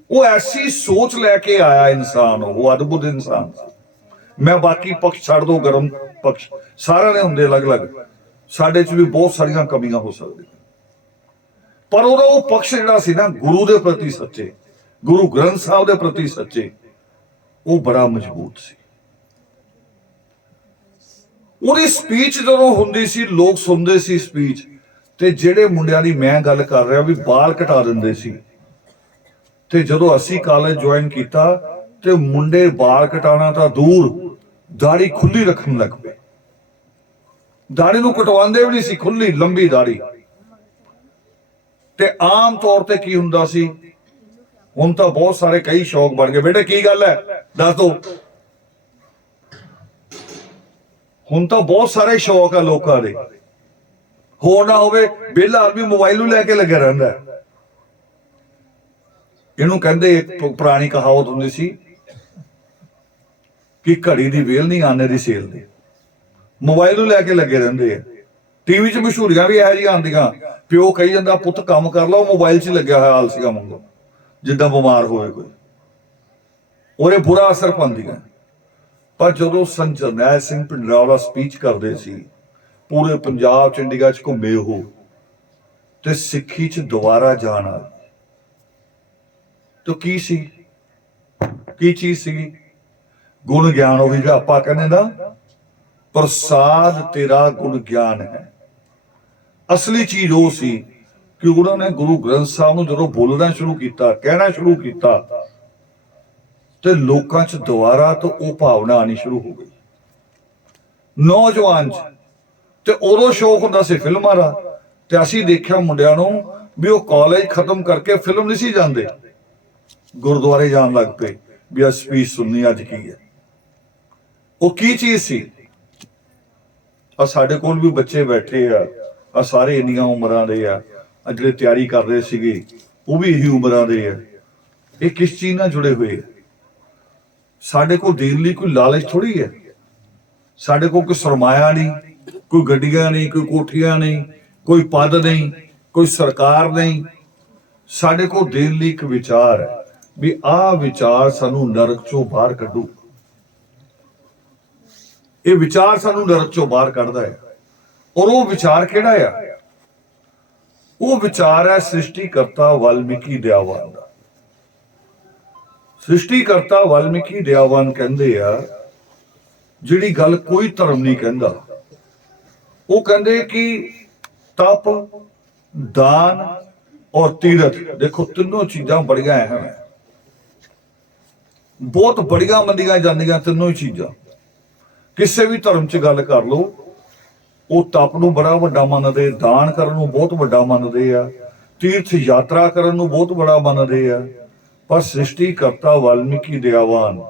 ਉਹ ਐਸੀ ਸੋਚ ਲੈ ਕੇ ਆਇਆ ਇਨਸਾਨ, ਉਹ ਅਦਭੁਤ ਇਨਸਾਨ ਸੀ। ਮੈਂ ਬਾਕੀ ਪਕਸ਼ ਛੱਡ ਦੋ, ਗਰਮ ਪਕਸ਼ ਸਾਰਿਆਂ ਦੇ ਹੁੰਦੇ ਅਲੱਗ-ਅਲੱਗ, ਸਾਡੇ 'ਚ ਵੀ ਬਹੁਤ ਸਾਰੀਆਂ ਕਮੀਆਂ ਹੋ ਸਕਦੀਆਂ, ਪਰ ਉਹਦਾ ਉਹ ਪਕਸ਼ ਜਿਹੜਾ ਸੀ ਨਾ ਗੁਰੂ ਦੇ ਪ੍ਰਤੀ ਸੱਚੇ, ਗੁਰੂ ਗ੍ਰੰਥ ਸਾਹਿਬ ਦੇ ਪ੍ਰਤੀ ਸੱਚੇ, ਉਹ ਬੜਾ ਮਜ਼ਬੂਤ ਸੀ। ਉਹਦੀ ਸਪੀਚ ਜਦੋਂ ਹੁੰਦੀ ਸੀ ਲੋਕ ਸੁਣਦੇ ਸੀ ਸਪੀਚ, ਤੇ ਜਿਹੜੇ ਮੁੰਡਿਆਂ ਦੀ ਮੈਂ ਗੱਲ ਕਰ ਰਿਹਾ ਵੀ ਬਾਲ ਕਟਾ ਦਿੰਦੇ ਸੀ। ਤੇ ਜਦੋਂ ਅਸੀਂ ਕਾਲਜ ਜੁਆਇਨ ਕੀਤਾ ਤੇ ਮੁੰਡੇ ਬਾਲ ਕਟਾਣਾ ਤਾਂ ਦੂਰ, ਦਾੜੀ ਖੁੱਲੀ ਰੱਖਣ ਲੱਗ ਪਏ। ਦਾੜੀ ਨੂੰ ਕਟਵਾਉਂਦੇ ਵੀ ਨਹੀਂ ਸੀ, ਖੁੱਲੀ ਲੰਬੀ ਦਾੜੀ। ਤੇ ਆਮ ਤੌਰ ਤੇ ਕੀ ਹੁੰਦਾ ਸੀ, ਹੁਣ ਤਾਂ ਬਹੁਤ ਸਾਰੇ ਕਈ ਸ਼ੌਕ ਬਣ ਗਏ। ਬੇਟੇ ਕੀ ਗੱਲ ਹੈ ਦੱਸ ਦੋ। ਹੁਣ ਤਾਂ ਬਹੁਤ ਸਾਰੇ ਸ਼ੌਕ ਆ ਲੋਕਾਂ ਦੇ। ਹੋਰ ਨਾ ਹੋਵੇ ਵਿਹਲਾ ਆਦਮੀ ਮੋਬਾਈਲ ਨੂੰ ਲੈ ਕੇ ਲੱਗਿਆ ਰਹਿੰਦਾ। ਇਹਨੂੰ ਕਹਿੰਦੇ, ਇੱਕ ਪੁਰਾਣੀ ਕਹਾਵਤ ਹੁੰਦੀ ਸੀ ਕਿ ਘੜੀ ਦੀ ਵੇਲ ਨਹੀਂ ਆਨੇ ਦੀ ਸੇਲ ਦੀ। ਮੋਬਾਈਲ ਨੂੰ ਲੈ ਕੇ ਲੱਗੇ ਰਹਿੰਦੇ ਆ। ਟੀਵੀ 'ਚ ਮਸ਼ਹੂਰੀਆਂ ਵੀ ਇਹੋ ਜਿਹੀਆਂ ਆਉਂਦੀਆਂ, ਪਿਓ ਕਹੀ ਜਾਂਦਾ ਪੁੱਤ ਕੰਮ ਕਰ ਲਾ, ਉਹ ਮੋਬਾਈਲ 'ਚ ਲੱਗਿਆ ਹੋਇਆ ਆਲਸੀਆ ਵਾਂਗੂ, ਜਿੱਦਾਂ ਬਿਮਾਰ ਹੋਵੇ ਕੋਈ। ਉਹਨੇ ਬੁਰਾ ਅਸਰ ਪਾਉਂਦੀਆਂ। ਪਰ ਜਦੋਂ ਸੰਤ ਜਰਨੈਲ ਸਿੰਘ ਭਿੰਡਰਾਂਵਾਲਾ ਸਪੀਚ ਕਰਦੇ ਸੀ, ਪੂਰੇ ਪੰਜਾਬ ਚੰਡੀਗੜ੍ਹ 'ਚ ਘੁੰਮੇ ਉਹ, ਤੇ ਸਿੱਖੀ 'ਚ ਦੁਬਾਰਾ ਜਾਣ ਆ ਗਈ। ਤੇ ਕੀ ਚੀਜ਼ ਸੀਗੀ? ਗੁਣ ਗਿਆਨ। ਉਹੀ ਜਿਹੜਾ ਆਪਾਂ ਕਹਿੰਦੇ ਨਾ ਪ੍ਰਸਾਦ ਤੇਰਾ ਗੁਣ ਗਿਆਨ ਹੈ। ਅਸਲੀ ਚੀਜ਼ ਉਹ ਸੀ ਕਿ ਉਹਨਾਂ ਨੇ ਗੁਰੂ ਗ੍ਰੰਥ ਸਾਹਿਬ ਨੂੰ ਜਦੋਂ ਬੋਲਣਾ ਸ਼ੁਰੂ ਕੀਤਾ, ਕਹਿਣਾ ਸ਼ੁਰੂ ਕੀਤਾ, ਤੇ ਲੋਕਾਂ 'ਚ ਦੁਬਾਰਾ ਤੋਂ ਉਹ ਭਾਵਨਾ ਆਣੀ ਸ਼ੁਰੂ ਹੋ ਗਈ ਨੌਜਵਾਨ 'ਚ। ਤੇ ਉਦੋਂ ਸ਼ੌਕ ਹੁੰਦਾ ਸੀ ਫਿਲਮਾਂ ਦਾ। ਤੇ ਅਸੀਂ ਦੇਖਿਆ ਮੁੰਡਿਆਂ ਨੂੰ ਵੀ ਉਹ ਕਾਲਜ ਖਤਮ ਕਰਕੇ ਫਿਲਮ ਨਹੀਂ ਸੀ ਜਾਂਦੇ, ਗੁਰਦੁਆਰੇ ਜਾਣ ਲੱਗ ਪਏ ਵੀ ਆ ਸਪੀਚ ਸੁਣਨੀ ਅੱਜ ਕੀ ਹੈ। ਉਹ ਕੀ ਚੀਜ਼ ਸੀ? ਆ ਸਾਡੇ ਕੋਲ ਵੀ ਬੱਚੇ ਬੈਠੇ ਆ ਸਾਰੇ ਇੰਨੀਆਂ ਉਮਰਾਂ ਦੇ ਆ ਜਿਹੜੇ ਤਿਆਰੀ ਕਰ ਰਹੇ ਸੀਗੇ, ਉਹ ਵੀ ਇਹੀ ਉਮਰਾਂ ਦੇ ਆ। ਇਹ ਕਿਸ ਚੀਜ਼ ਨਾਲ ਜੁੜੇ ਹੋਏ ਆ? ਸਾਡੇ ਕੋਲ ਦੇਣ ਲਈ ਕੋਈ ਲਾਲਚ ਥੋੜੀ ਹੈ। ਸਾਡੇ ਕੋਲ ਕੋਈ ਸਰਮਾਇਆ ਨਹੀਂ, ਕੋਈ ਗੱਡੀਆਂ ਨਹੀਂ, ਕੋਈ ਕੋਠੀਆਂ ਨਹੀਂ, ਕੋਈ ਪਦ ਨਹੀਂ, ਕੋਈ ਸਰਕਾਰ ਨਹੀਂ। ਸਾਡੇ ਕੋਲ ਦੇਣ ਲਈ ਇੱਕ ਵਿਚਾਰ ਹੈ ਵੀ ਆਹ ਵਿਚਾਰ ਸਾਨੂੰ ਨਰਕ ਚੋਂ ਬਾਹਰ ਕੱਢੂ। ਇਹ ਵਿਚਾਰ ਸਾਨੂੰ ਨਰਕ ਚੋਂ ਬਾਹਰ ਕੱਢਦਾ ਹੈ। ਔਰ ਉਹ ਵਿਚਾਰ ਕਿਹੜਾ ਆ? ਉਹ ਵਿਚਾਰ ਹੈ ਸ੍ਰਿਸ਼ਟੀਕਰਤਾ ਵਾਲਮੀਕੀ ਦਇਆਵਾਨ ਦਾ। ਸ੍ਰਿਸ਼ਟੀਕਰਤਾ ਵਾਲਮੀਕੀ ਦਇਆਵਾਨ ਕਹਿੰਦੇ ਆ ਜਿਹੜੀ ਗੱਲ ਕੋਈ ਧਰਮ ਨਹੀਂ ਕਹਿੰਦਾ। ਉਹ ਕਹਿੰਦੇ ਕਿ ਤਪ, ਦਾਨ ਔਰ ਤੀਰਥ, ਦੇਖੋ ਤਿੰਨੋਂ ਚੀਜ਼ਾਂ ਬੜੀਆਂ ਅਹਿਮ ਹੈ, ਬਹੁਤ ਬੜੀਆਂ ਮੰਨੀਆਂ ਜਾਂਦੀਆਂ ਤਿੰਨੋਂ ਹੀ ਚੀਜ਼ਾਂ। ਕਿਸੇ ਵੀ ਧਰਮ 'ਚ ਗੱਲ ਕਰ ਲਓ, ਉਹ ਤਪ ਨੂੰ ਬੜਾ ਵੱਡਾ ਮੰਨਦੇ, ਦਾਨ ਕਰਨ ਨੂੰ ਬਹੁਤ ਵੱਡਾ ਮੰਨਦੇ ਆ, ਤੀਰਥ ਯਾਤਰਾ ਕਰਨ ਨੂੰ ਬਹੁਤ ਬੜਾ ਮੰਨਦੇ ਆ। ਪਰ ਸ੍ਰਿਸ਼ਟੀਕਰਤਾ ਵਾਲਮੀਕੀ ਦਇਆਵਾਨ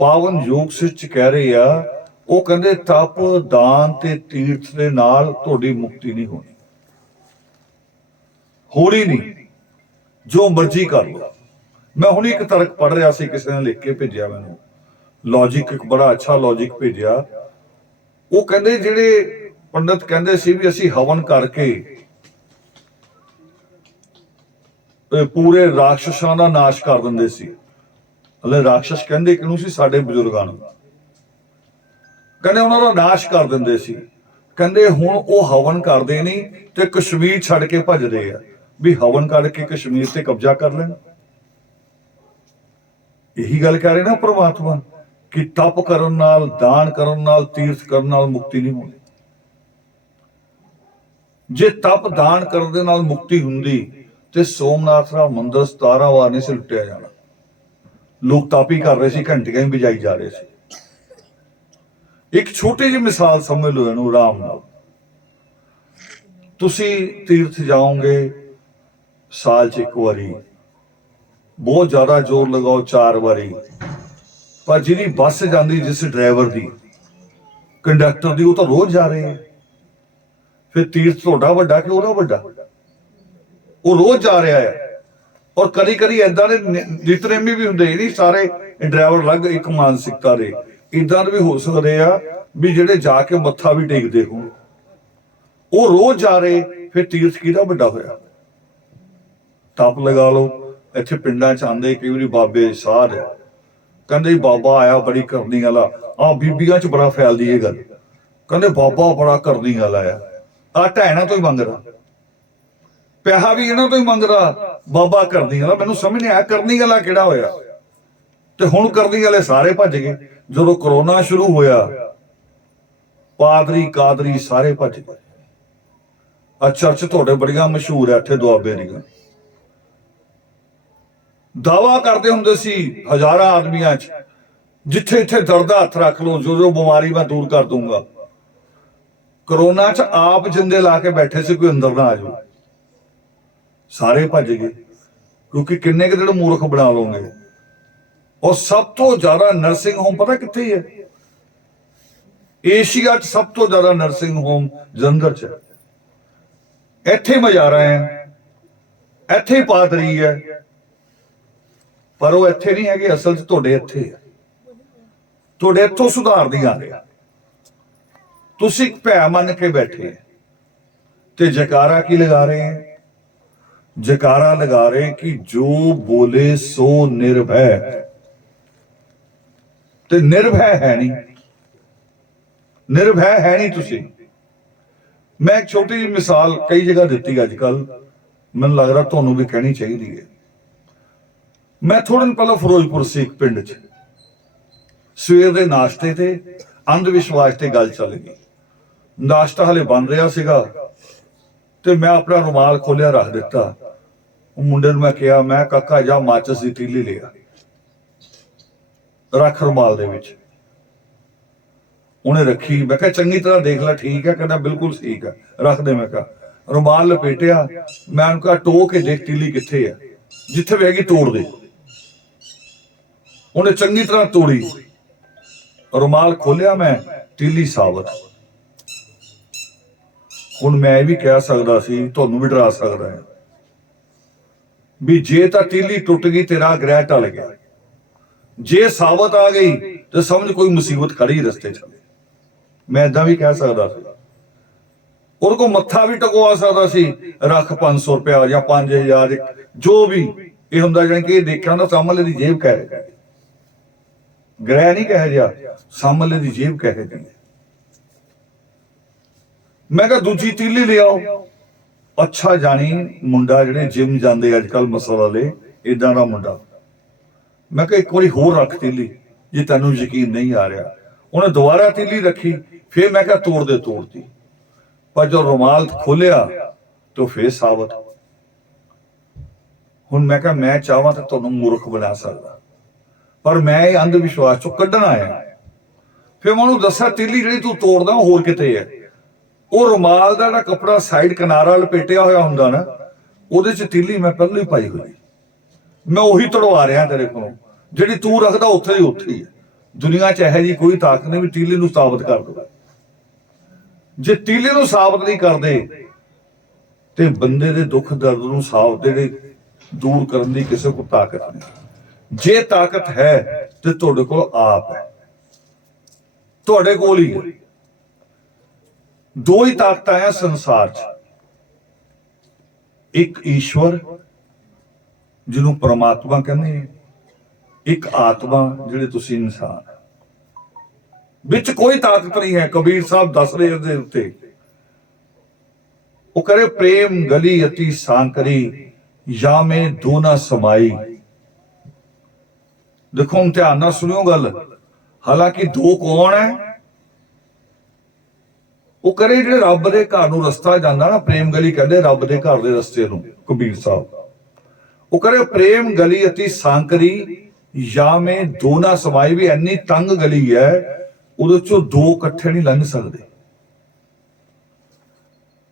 ਪਾਵਨ ਯੋਗ ਸਿੱਚ ਕਹਿ ਰਹੇ ਆ, ਉਹ ਕਹਿੰਦੇ ਤਪ, ਦਾਨ ਤੇ ਤੀਰਥ ਦੇ ਨਾਲ ਤੁਹਾਡੀ ਮੁਕਤੀ ਨਹੀਂ ਹੋਣੀ, ਹੋਣੀ ਨਹੀਂ, ਜੋ ਮਰਜ਼ੀ ਕਰ ਲਓ। ਮੈਂ ਹੁਣੇ ਇੱਕ ਤਰਕ ਪੜ੍ਹ ਰਿਹਾ ਸੀ, ਕਿਸੇ ਨੇ ਲਿਖ ਕੇ ਭੇਜਿਆ ਮੈਨੂੰ, ਲੌਜਿਕ, ਇੱਕ ਬੜਾ ਅੱਛਾ ਲੌਜਿਕ ਭੇਜਿਆ। ਉਹ ਕਹਿੰਦੇ ਜਿਹੜੇ ਪੰਡਤ ਕਹਿੰਦੇ ਸੀ ਵੀ ਅਸੀਂ ਹਵਨ ਕਰਕੇ ਪੂਰੇ ਰਾਖਸ਼ਾਂ ਦਾ ਨਾਸ਼ ਕਰ ਦਿੰਦੇ ਸੀ। ਹਲੇ ਰਾਖਸ਼ ਕਹਿੰਦੇ ਕਿਹਨੂੰ ਸੀ? ਸਾਡੇ ਬਜ਼ੁਰਗਾਂ ਨੂੰ। ਕਹਿੰਦੇ ਉਹਨਾਂ ਦਾ ਨਾਸ਼ ਕਰ ਦਿੰਦੇ ਸੀ। ਕਹਿੰਦੇ ਹੁਣ ਉਹ ਹਵਨ ਕਰਦੇ ਨਹੀਂ ਤੇ ਕਸ਼ਮੀਰ ਛੱਡ ਕੇ ਭੱਜਦੇ ਆ ਵੀ ਹਵਨ ਕਰਕੇ ਕਸ਼ਮੀਰ ਤੇ ਕਬਜ਼ਾ ਕਰ ਲੈਣ। ਇਹੀ ਗੱਲ ਕਹਿ ਰਹੇ ਨਾ ਪ੍ਰਮਾਤਮਾ ਕਿ ਤਪ ਕਰਨ ਨਾਲ, ਦਾਨ ਕਰਨ ਨਾਲ, ਤੀਰਥ ਕਰਨ ਨਾਲ ਮੁਕਤੀ ਨਹੀਂ ਹੋਣੀ। ਜੇ ਤਪ ਦਾਨ ਕਰਨ ਦੇ ਨਾਲ ਮੁਕਤੀ ਹੁੰਦੀ ਤੇ ਸੋਮਨਾਥ ਦਾ ਮੰਦਿਰ 17 ਵਾਰ ਨਹੀਂ ਸੀ ਲੁੱਟਿਆ ਜਾਣਾ। ਲੋਕ ਤਾਪੀ ਕਰ ਰਹੇ ਸੀ, ਘੰਟੀਆਂ ਹੀ ਵਜਾਈ ਜਾ ਰਹੇ ਸੀ। ਇੱਕ ਛੋਟੀ ਜਿਹੀ ਮਿਸਾਲ ਸਮਝ ਲਓ ਇਹਨੂੰ ਆਰਾਮ ਨਾਲ। ਤੁਸੀਂ ਤੀਰਥ ਜਾਓਗੇ ਸਾਲ 'ਚ ਇੱਕ ਵਾਰੀ, ਬਹੁਤ ਜ਼ਿਆਦਾ ਜ਼ੋਰ ਲਗਾਓ 4 ਵਾਰੀ, ਪਰ ਜਿਹਦੀ ਬੱਸ ਜਾਂਦੀ, ਜਿਸ ਡਰਾਈਵਰ ਦੀ, ਕੰਡਕਟਰ ਦੀ, ਉਹ ਤਾਂ ਰੋਜ਼ ਜਾ ਰਹੇ ਹੈ। ਫਿਰ ਤੀਰਥ ਤੁਹਾਡਾ ਵੱਡਾ ਕਿ ਉਹਦਾ ਵੱਡਾ? ਉਹ ਰੋਜ਼ ਜਾ ਰਿਹਾ ਹੈ। ਔਰ ਕਦੀ ਕਦੀ ਏਦਾਂ ਦੇ ਨਿਤਨੇਮੀ ਵੀ ਹੁੰਦੇ, ਨਹੀਂ ਸਾਰੇ ਡਰਾਈਵਰ ਅਲੱਗ ਇੱਕ ਮਾਨਸਿਕਤਾ ਦੇ, ਇਦਾਂ ਦੇ ਵੀ ਹੋ ਸਕਦੇ ਆ ਵੀ ਜਿਹੜੇ ਜਾ ਕੇ ਮੱਥਾ ਵੀ ਟੇਕਦੇ ਹੋਣ। ਉਹ ਰੋਜ਼ ਜਾ ਰਹੇ, ਫਿਰ ਤੀਰਥ ਕਿਹਦਾ ਵੱਡਾ ਹੋਇਆ? ਤਪ ਲਗਾ ਲਓ। ਇੱਥੇ ਪਿੰਡਾਂ 'ਚ ਆਉਂਦੇ ਕਈ ਵਾਰੀ ਬਾਬੇ ਸਾਧ, ਕਹਿੰਦੇ ਬਾਬਾ ਆਇਆ ਬੜੀ ਕਰਨੀ ਵਾਲਾ, ਆਹ ਬੀਬੀਆਂ 'ਚ ਬੜਾ ਫੈਲਦੀ ਇਹ ਗੱਲ, ਕਹਿੰਦੇ ਬਾਬਾ ਬੜਾ ਕਰਨੀ ਵਾਲਾ ਆਇਆ। ਆਟਾ ਇਹਨਾਂ ਤੋਂ ਹੀ ਮੰਗਦਾ, ਪੈਸਾ ਵੀ ਇਹਨਾਂ ਤੋਂ ਹੀ ਮੰਗਦਾ, ਬਾਬਾ ਕਰਨੀ ਵਾਲਾ। ਮੈਨੂੰ ਸਮਝ ਨਹੀਂ ਆਇਆ ਕਰਨੀ ਵਾਲਾ ਕਿਹੜਾ ਹੋਇਆ। ਤੇ ਹੁਣ ਕਰਨੀ ਵਾਲੇ ਸਾਰੇ ਭੱਜ ਗਏ। ਜਦੋਂ ਕਰੋਨਾ ਸ਼ੁਰੂ ਹੋਇਆ, ਪਾਦਰੀ ਕਾਦਰੀ ਸਾਰੇ ਭੱਜ ਗਏ। ਆ ਚਰਚ ਤੁਹਾਡੇ ਬੜੀਆਂ ਮਸ਼ਹੂਰ ਹੈ ਇੱਥੇ ਦੁਆਬੇ ਦੀਆਂ, ਦਾਵਾ ਕਰਦੇ ਹੁੰਦੇ ਸੀ ਹਜ਼ਾਰਾਂ ਆਦਮੀਆਂ 'ਚ, ਜਿੱਥੇ ਇੱਥੇ ਦਰਦ ਹੱਥ ਰੱਖ ਲਓ, ਜੋ ਬਿਮਾਰੀ ਮੈਂ ਦੂਰ ਕਰ ਦੂੰਗਾ। ਕਰੋਨਾ 'ਚ ਆਪ ਜਿੰਦੇ ਲਾ ਕੇ ਬੈਠੇ ਸੀ, ਕੋਈ ਅੰਦਰ ਨਾ ਆ ਜਾਓ, ਸਾਰੇ ਭੱਜ ਗਏ। ਕਿਉਂਕਿ ਕਿੰਨੇ ਕੁ ਜਿਹੜੇ ਮੂਰਖ ਬਣਾ ਲਓਗੇ। ਔਰ ਸਭ ਤੋਂ ਜ਼ਿਆਦਾ ਨਰਸਿੰਗ ਹੋਮ ਪਤਾ ਕਿੱਥੇ ਹੈ? ਏਸ਼ੀਆ 'ਚ ਸਭ ਤੋਂ ਜ਼ਿਆਦਾ ਨਰਸਿੰਗ ਹੋਮ ਜਲੰਧਰ 'ਚ ਹੈ। ਇੱਥੇ ਮਜ਼ਾਰਾ ਹੈ, ਇੱਥੇ ਪਾਦਰੀ ਹੈ, ਪਰ ਉਹ ਇੱਥੇ ਨਹੀਂ ਹੈਗੇ, ਅਸਲ 'ਚ ਤੁਹਾਡੇ ਇੱਥੇ ਹੈ। ਤੁਹਾਡੇ ਇੱਥੋਂ ਸੁਧਾਰ ਨਹੀਂ ਆ ਰਿਹਾ। ਤੁਸੀਂ ਭੈ ਮੰਨ ਕੇ ਬੈਠੇ ਤੇ ਜਕਾਰਾ ਕੀ ਲਗਾ ਰਹੇ ਹੈ? ਜਕਾਰਾ ਲਗਾ ਰਹੇ ਕਿ ਜੋ ਬੋਲੇ ਸੋ ਨਿਰਭੈ, ਤੇ ਨਿਰਭੈ ਹੈ ਨਹੀਂ, ਨਿਰਭੈ ਹੈ ਨਹੀਂ ਤੁਸੀਂ। ਮੈਂ ਇੱਕ ਛੋਟੀ ਜਿਹੀ ਮਿਸਾਲ ਕਈ ਜਗ੍ਹਾ ਦਿੱਤੀ ਅੱਜ ਕੱਲ, ਮੈਨੂੰ ਲੱਗਦਾ ਤੁਹਾਨੂੰ ਵੀ ਕਹਿਣੀ ਚਾਹੀਦੀ ਹੈ। ਮੈਂ ਥੋੜੇ ਦਿਨ ਪਹਿਲਾਂ ਫਿਰੋਜ਼ਪੁਰ ਸੀ ਇੱਕ ਪਿੰਡ 'ਚ, ਸਵੇਰ ਦੇ ਨਾਸ਼ਤੇ ਤੇ ਅੰਧ ਵਿਸ਼ਵਾਸ ਤੇ ਗੱਲ ਚੱਲ ਗਈ। ਨਾਸ਼ਤਾ ਹਲੇ ਬਣ ਰਿਹਾ ਸੀਗਾ ਤੇ ਮੈਂ ਆਪਣਾ ਰੁਮਾਲ ਖੋਲਿਆ ਰੱਖ ਦਿੱਤਾ। ਉਹ ਮੁੰਡੇ ਨੂੰ ਮੈਂ ਕਿਹਾ, ਮੈਂ ਕਾਕਾ ਜਾ ਮਾਚਸ ਦੀ ਤੀਲੀ ਲਿਆ, ਰੱਖ ਰੁਮਾਲ ਦੇ ਵਿੱਚ। ਉਹਨੇ ਰੱਖੀ। ਮੈਂ ਕਿਹਾ ਚੰਗੀ ਤਰ੍ਹਾਂ ਦੇਖ ਲੈ, ਠੀਕ ਹੈ? ਕਹਿੰਦਾ ਬਿਲਕੁਲ ਠੀਕ ਹੈ, ਰੱਖ ਦੇ। ਮੈਂ ਕਿਹਾ ਰੁਮਾਲ ਲਪੇਟਿਆ, ਮੈਂ ਉਹਨੂੰ ਕਿਹਾ ਟੋ ਕੇ ਦੇਖ ਤੀਲੀ ਕਿੱਥੇ ਹੈ, ਜਿੱਥੇ ਵੀ ਹੈਗੀ ਤੋੜ ਦੇ। ਉਹਨੇ ਚੰਗੀ ਤਰ੍ਹਾਂ ਤੋੜੀ, ਰੁਮਾਲ ਖੋਲਿਆ, ਮੈਂ ਤੀਲੀ ਸਾਬਤ। ਹੁਣ ਮੈਂ ਇਹ ਵੀ ਕਹਿ ਸਕਦਾ ਸੀ, ਤੁਹਾਨੂੰ ਵੀ ਡਰਾ ਸਕਦਾ ਹੈ ਵੀ ਜੇ ਤਾਂ ਤੀਲੀ ਟੁੱਟ ਗਈ ਤੇਰਾ ਗ੍ਰਹਿ ਟਲ ਗਿਆ, ਜੇ ਸਾਬਤ ਆ ਗਈ ਤੇ ਸਮਝ ਕੋਈ ਮੁਸੀਬਤ ਖੜੀ ਰਸਤੇ 'ਚ। ਮੈਂ ਏਦਾਂ ਵੀ ਕਹਿ ਸਕਦਾ ਸੀ। ਉਹਦੇ ਕੋਲ ਮੱਥਾ ਵੀ ਟਕਵਾ ਸਕਦਾ ਸੀ, ਰੱਖ 500 ਰੁਪਇਆ ਜਾਂ 5000, ਜੋ ਵੀ ਇਹ ਹੁੰਦਾ। ਜਾਣੀ ਕਿ ਇਹ ਦੇਖਿਆ ਹੁੰਦਾ ਸਾਹਮਣੇ ਦੀ ਜੇਬ ਕਹਿ ਰਿਹਾ, ਗ੍ਰਹਿ ਨਹੀਂ ਕਹਿ ਰਿਹਾ, ਸਾਹਮਣੇ ਦੀ ਜੇਬ ਕਹਿ ਰਹੀ। ਮੈਂ ਕਿਹਾ ਦੂਜੀ ਤੀਲੀ ਲਿਆਓ, अच्छा जानी मुंडा जिहड़े जिम जाते अजकल मसल वाले इदां दा मुंडा। मैं कहा एक बारी होर रख तीली जे तैनूं यकीन नहीं आ रहा। उन्हें दोबारा तीली रखी, फिर मैं कहा तोड़ती, पर जो रुमाल खोलिया तो फिर साबित। हुण मैं कहा मैं चाहवां तो तुहानूं मूर्ख बना सकदा, पर मैं ये अंध विश्वास चों कड्ढण आया। फिर मैं उन्होंने दसा तीली जिहड़ी तूं तोड़दा होर किते है। वो रुमाल दा जिहड़ा कपड़ा साइड किनारा लपेटिया होया हुंदा ना, ਉਹਦੇ ਚ तीली मैं पहले ही पाई हुई। मैं ਉਹੀ तड़वा रहा तेरे कोलों, ਜਿਹੜੀ तू रखदा उत्थे ही उत्थे ही है। दुनिया च ਇਹੋ जी कोई ताकत नहीं भी तीली ਨੂੰ साबित कर दे। जे तीली ਨੂੰ साबित नहीं करदे ते बंदे दे दुख दर्द ਨੂੰ साबित ਜਿਹੜੇ दूर करन दी किसी को ताकत नहीं। जे ताकत है ते ਤੁਹਾਡੇ ਕੋਲ आप है, ਤੁਹਾਡੇ ਕੋਲ ही है। दो ही ताकत है संसार च, एक ईश्वर जिन्हों परमात्मा कहने, एक आत्मा जिहड़े तुसी इंसान। विच कोई ताकत नहीं है। कबीर साहब दस रहे उहदे उत्ते, वो करे प्रेम गली अति सांकरी या में दो ना समाई। देखो हम ध्यान नाल सुनियो गल, हालांकि दो कौन है? वो करे जिहड़े रब दे घर नूं रस्ता जांदा ना, प्रेम गली कहंदे रब दे घर दे रस्ते नूं। कबीर साहब वो करे प्रेम गली अति सांकरी या में दो ना समाई। भी इन्नी तंग गली है, उहदे चों दो इकट्ठे नहीं लंघ सकदे।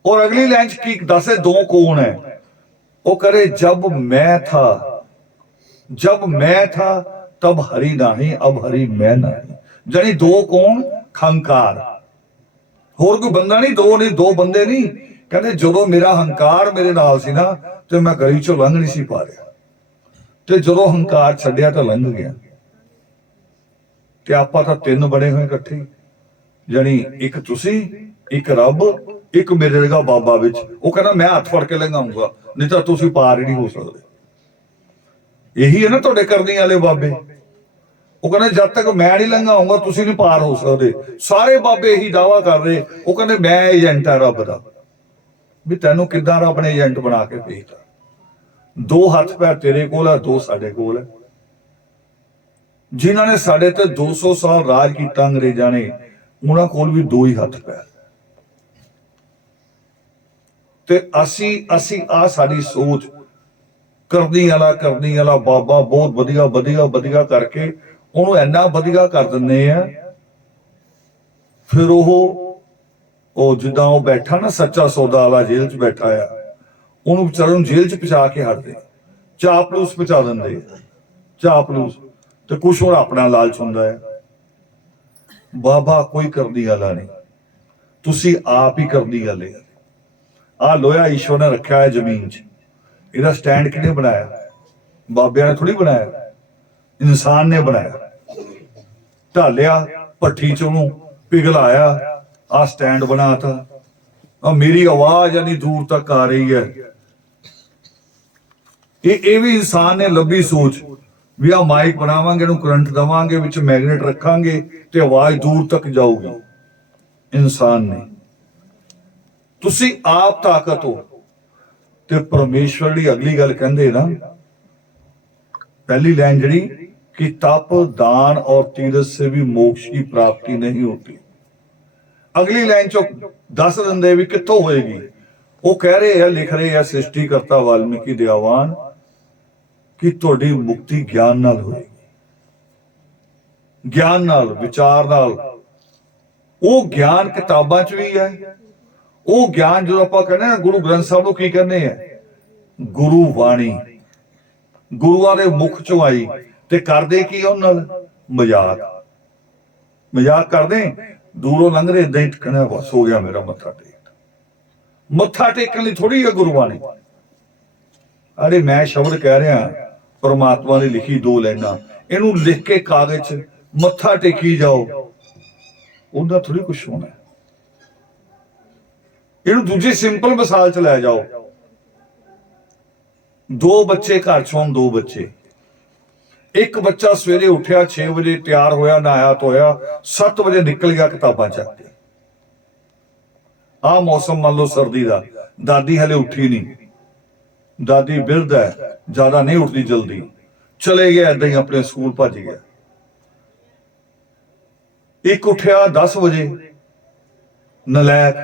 और अगली लाइन च की दसे दो कौन है? वो करे जब मैं था तब हरि नाही, अब हरि मैं नहीं। जानी दो कौन? हंकार। होर कोई बंदा नहीं, दो बंदे नहीं। कहते जो मेरा हंकार मेरे नाल सी ना, तो मैं गली चों लंघ नहीं सी पा रहा, ते जो हंकार छड्डिया तो लंघ गया। ते आपां तां तीन बने हुए इकट्ठे, जानी एक तुसी, एक रब, एक मेरे वर्गा बाबा विच। वो कहना मैं हथ फड़ के लंघाऊंगा, नहीं तो तुसी पार ही नहीं हो सकते। यही है ना तुहाडे करनी वाले बाबे। वो कहने जब तक मैं नहीं लंघाऊंगा तुसी नहीं पार हो सकते। सारे बाबे यही दावा कर रहे, वो कहने मैं एजेंट है रब दा। भी तैनूं किद्दां रब ने एजेंट बना के भेजता? दो हाथ पैर तेरे कोल है, दो साडे कोल है। जिन्हां ने साडे ते 200 साल राज कीता अंग्रेजां ने, उन्हां कोल भी दो ही हाथ पैर। ते असी आ साडी सोच करनी वाला बाबा बहुत वधिया करके ਉਹਨੂੰ ਇੰਨਾ ਵਧੀਆ कर ਦਿੰਦੇ ਆ। फिर ਉਹ ਜਿੱਦਾਂ ਉਹ बैठा ना सच्चा सौदा वाला जेल च बैठा आ, ਉਹਨੂੰ ਵਿਚਾਰੇ ਨੂੰ जेल च पहुंचा के हटते, चापलूस पहुंचा ਦਿੰਦੇ, चापलूस। ਤੇ ਕੁਛ ਹੋਰ ਆਪਣਾ ਲਾਲਚ ਹੁੰਦਾ ਹੈ। बाबा कोई करनी वाला नहीं, तुसी आप ही करनी वाले। आ लोहा ईश्वर ने रखा है जमीन च, ਇਹਦਾ स्टैंड किहने बनाया? बाबिया ने थोड़ी बनाया, इंसान ने बनाया। ढालिया भट्ठी च ਉਹਨੂੰ पिघलाया, आ स्टैंड बनाता। मेरी आवाज यानी दूर तक आ रही है। ये भी इंसान ने लंबी सोच भी आ माइक बनावांगे, ਇਹਨੂੰ करंट देवांगे, विच मैगनेट रखांगे ते आवाज दूर तक जाऊगी। इंसान ने। तुसी आप ताकत हो। ते परमेश्वर दी अगली गल कहंदे ना, पहली लाइन जड़ी कि तप दान और तीरथ से भी मोक्ष की प्राप्ति नहीं होती। अगली लाइन चो दस दिंदे भी कित्थों होएगी। वो कह रहे हैं, लिख रहे हैं सृष्टिकर्ता वाल्मीकि दयावान कि तुहाडी मुक्ति ज्ञान नाल होएगी, ज्ञान नाल, विचार नाल। वो ज्ञान किताबां च भी है। वो ज्ञान जो आपां कहने ना, गुरु ग्रंथ साहब नूं की कहने हैं? गुरु वाणी। गुरुआं दे मुख चों आई ते करदे की उहनां नाल? मजाक करदे, दूरों लंघ रहे इदां ही कहना बस हो गया मेरा मत्था टेकण लई थोड़ी है गुरुवाणी। अरे मैं शब्द कह रहा, परमात्मा ने लिखी दो लाइनां, इहनूं लिख के कागज च मत्था टेकी जाओ, उहदा थोड़ी कुछ होना। इहनूं दूजी सिंपल मिसाल च लै जाओ। दो बच्चे घर चों, दो बच्चे, एक बच्चा सवेरे उठिया 6 बजे तैयार होया, नहाया धोया, 7 बजे निकल गया किताबां चक के। आ मौसम मान लो सर्दी का, दादी हले उठी नहीं, दादी बिरध है, ज्यादा नहीं उठती जल्दी, चले गया ऐदा ही अपने स्कूल भज गया। एक उठिया 10 बजे नलैक,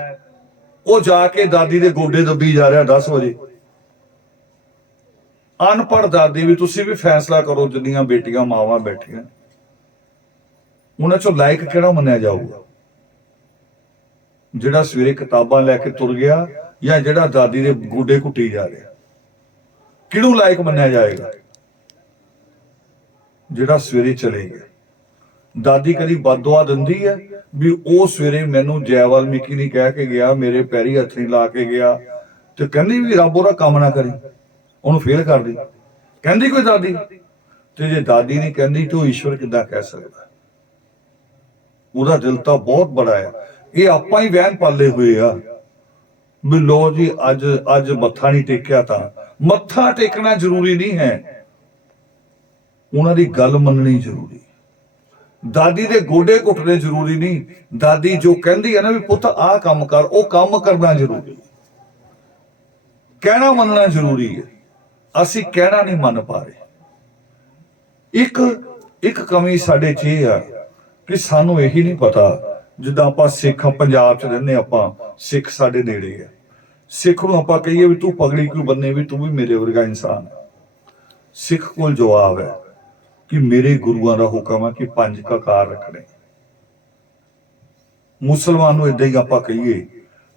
वो जाके दादी दे गोडे दबी जा रहा 10 बजे। अनपढ़ दादी भी, तुसी भी फैसला करो जिन्नियां बेटियां मावां बैठियां, उन्हां चों लायक किहड़ा मन्निया जाऊगा? जिहड़ा सवेरे किताबां लैके तुर गया या जिहड़ा दादी दे गोडे घुट्टी जा रहा? किहनूं लायक मन्निया जाएगा? जिहड़ा सवेरे चले गया। दादी कदी बददुआ दिंदी है भी ਉਹ ਸਵੇਰੇ ਮੈਨੂੰ ਜੈ ਵਾਲਮੀਕੀ ਨਹੀਂ ਕਹਿ ਕੇ ਗਿਆ, ਮੇਰੇ ਪੈਰੀ ਹੱਥ ਨਹੀਂ ਲਾ ਕੇ ਗਿਆ, ਤੇ ਕਹਿੰਦੀ ਵੀ ਰੱਬ ਉਹਦਾ ਕੰਮ ਨਾ ਕਰੇ, ਉਹਨੂੰ ਫੇਲ ਕਰ ਦੇ, ਕਹਿੰਦੀ ਕੋਈ ਦਾਦੀ? ਤੇ ਜੇ ਦਾਦੀ ਨਹੀਂ ਕਹਿੰਦੀ ਤਾਂ ਈਸ਼ਵਰ ਕਿੱਦਾਂ ਕਹਿ ਸਕਦਾ? ਉਹਦਾ ਦਿਲ ਤਾਂ ਬਹੁਤ ਬੜਾ ਹੈ। ਇਹ ਆਪਾਂ ਹੀ ਵਹਿਮ ਪਾਲੇ ਹੋਏ ਆ ਵੀ ਲੋ ਜੀ ਅੱਜ ਮੱਥਾ ਨਹੀਂ ਟੇਕਿਆ ਤਾਂ ਮੱਥਾ ਟੇਕਣਾ ਜ਼ਰੂਰੀ ਨਹੀਂ ਹੈ, ਉਹਨਾਂ ਦੀ ਗੱਲ ਮੰਨਣੀ ਜ਼ਰੂਰੀ। दादी दे गोडे घुटने जरूरी नहीं, दादी जो कहती है ना भी पुत आ काम कर, वो काम करना जरूरी, कहना मनना जरूरी है। असी कहना नहीं मन पा रहे। एक कमी साडे च ये है कि सानू यही नहीं पता, जिद्दां आपां सिख पंजाब च रहिंदे, आपां सिख साडे नेड़े है, सिख नूं आपां कहिए भी तू पगड़ी क्यों बन्ने, भी तू भी मेरे वर्गा इंसान है। सिख कोल जवाब है कि मेरे गुरुआं दा हुक्म है कि 5 ककार रखने। मुसलमान नूं इदां ही आपां कहिए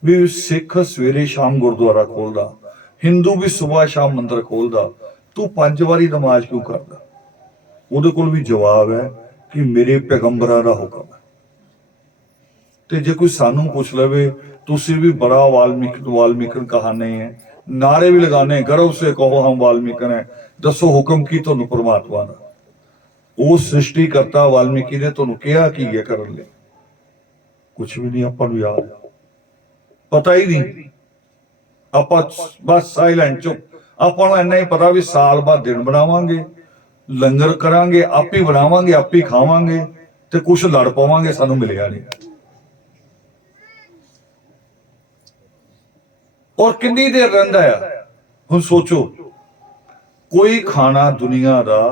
भी सिख सवेरे शाम गुरुद्वारा खोलदा, हिंदू भी सुबह शाम मंदिर खोलदा, तू 5 वारी नमाज क्यों करदा? उहदे कोल भी जवाब है कि मेरे पैगंबरां दा हुक्म है। ते जे कोई सानू पुछ लवे तुसीं भी बड़ा वाल्मीकन कहाने हैं, नारे भी लगाने, गर्व से कहो हम वाल्मीकन है, दसो हुक्म की तुहानू परमात्मा दा? ਉਹ ਸ੍ਰਿਸ਼ਟੀਕਰਤਾ ਵਾਲਮੀਕੀ ਨੇ ਤੁਹਾਨੂੰ ਕਿਹਾ ਕੀ ਹੈ ਕਰਨ ਲਈ? ਕੁਛ ਵੀ ਨਹੀਂ, ਆਪਾਂ ਨੂੰ ਯਾਦ ਪਤਾ ਹੀ ਨਹੀਂ, ਆਪਾਂ ਬਸ ਸਾਇਲੈਂਟ ਚੁੱਪ। ਆਪਾਂ ਨੂੰ ਇੰਨਾ ਹੀ ਪਤਾ ਵੀ ਸਾਲ ਬਾਅਦ ਦਿਨ ਬਣਾਵਾਂਗੇ, ਲੰਗਰ ਕਰਾਂਗੇ, ਆਪੇ ਬਣਾਵਾਂਗੇ, ਆਪੇ ਖਾਵਾਂਗੇ, ਤੇ ਕੁਛ ਲੜ ਪਾਵਾਂਗੇ ਸਾਨੂੰ ਮਿਲਿਆ ਨਹੀਂ। ਔਰ ਕਿੰਨੀ ਦੇਰ ਰਹਿੰਦਾ ਆ? ਹੁਣ ਸੋਚੋ, ਕੋਈ ਖਾਣਾ ਦੁਨੀਆ ਦਾ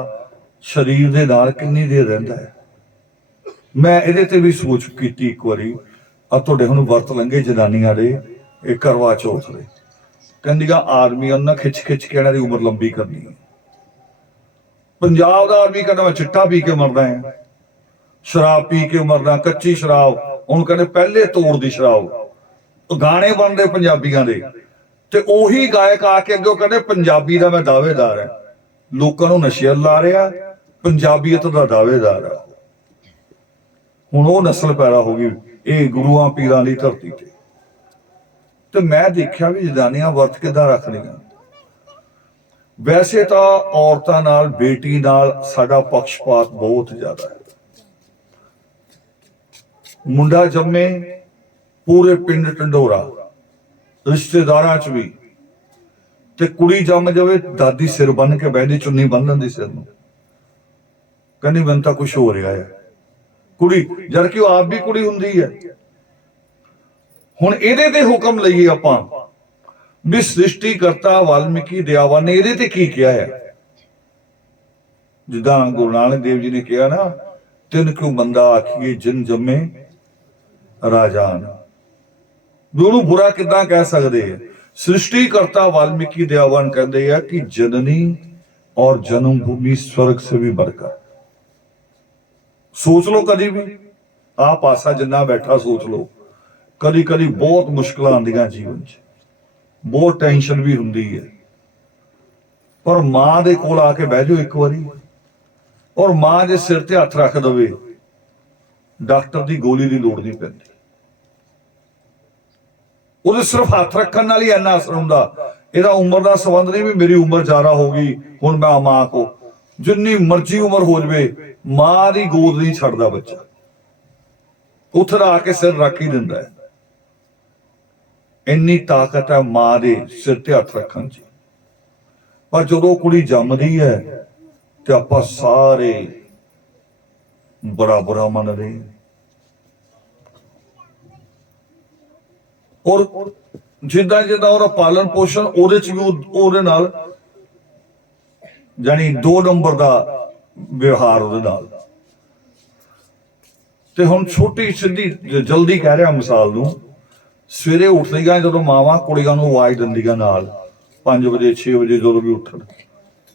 शरीर दे नाल कितनी देर रहिंदा है? मैं इहदे ते भी सोच कीती एक वारी, तुहाडे हुण वर्त लंघे जनानियां दे करवा चौथ दे, कहंदियां आर्मी उन्हां खिच खिच के इन्हां दी उम्र लंबी करनी है। पंजाब दा आर्मी कहंदा मैं चिट्टा पी के मरना है, शराब पी के मरना, कच्ची शराब, हुण कहंदे पहले तोड़ दी शराब। गाने बनदे पंजाबियां दे, ते ओही गायक आके अग्गों कहंदे पंजाबी दा मैं दावेदार है, लोकां नूं नशे ला रिहा, पंजाबीयत का दावेदार है। हुण वो नस्ल पैदा हो गई ये गुरुआं पीरां दी धरती ते। ते मैं देखिया भी जनानियां वर्त किदां रखदियां। वैसे तो औरतां नाल बेटी नाल साडा पक्षपात बहुत ज्यादा है। मुंडा जम्मे पूरे पिंड ढंडोरा, रिश्तेदारां च भी, ते कुड़ी जम जावे दादी सिर बन के बहदी, चुन्नी बन लैंदी सिर नूं, कहनी मैनूं तां कुछ हो रहा है कुड़ी, जबकि वो आप भी कुड़ी हुंदी है। हुण इहदे ते हुक्म लईए आपां भी सृष्टिकर्ता वाल्मीकि दयावान ने इहदे ते की किया है? जिद्दां गुरु नानक देव जी ने कहा ना, तिन क्यों बंदा आखिए जिन जम्मे राजान, भी उहनूं बुरा किदां कह सकदे है? सृष्टिकर्ता वाल्मीकि दयावान कहते हैं कि जननी और जन्मभूमि स्वर्ग से भी बढ़कर। सोच लो कभी भी आ पासा जिन्ना बैठा सोच लो, कभी कभी बहुत मुश्किल आंदियां जीवन च, बहुत टेंशन भी हुंदी है, पर मां दे कोल आके बह जाओ एक बारी, और मां जे सिर ते हथ रख दवे, डॉक्टर की गोली की लोड़ नहीं पैंदी। ਉਹਦੇ सिर्फ हथ रखने नाल ही इन्ना असर हुंदा। ਇਹਦਾ उम्र का संबंध नहीं भी मेरी उम्र ज्यादा हो गई हुण मैं मां को, जिन्नी मर्जी उम्र हो जाए मां की गोद नहीं छड्डदा बच्चा, उत्थे आके सिर रख ही दिंदा है। इन्नी ताकत है मां दे सिर ते हथ रखण च। पर जदों कुड़ी जमदी है ते आपां सारे बड़ा बुरा मन रहे। और ਜਿੱਦਾਂ ਜਿੱਦਾਂ ਉਹਦਾ ਪਾਲਣ ਪੋਸ਼ਣ ਉਹਦੇ ਚ ਵੀ ਉਹਦੇ ਨਾਲ ਜਾਨੀ 2 ਨੰਬਰ ਦਾ ਵਿਵਹਾਰ ਉਹਦੇ ਨਾਲ। ਤੇ ਹੁਣ ਛੋਟੀ ਸਿੱਧੀ ਜਲਦੀ ਕਹਿ ਰਿਹਾ ਮਿਸਾਲ ਨੂੰ, ਸਵੇਰੇ ਉੱਠਦੀਆਂ ਜਦੋਂ ਮਾਵਾਂ ਕੁੜੀਆਂ ਨੂੰ ਆਵਾਜ਼ ਦਿੰਦੀਆਂ ਨਾਲ 5 ਵਜੇ 6 ਵਜੇ ਜਦੋਂ ਵੀ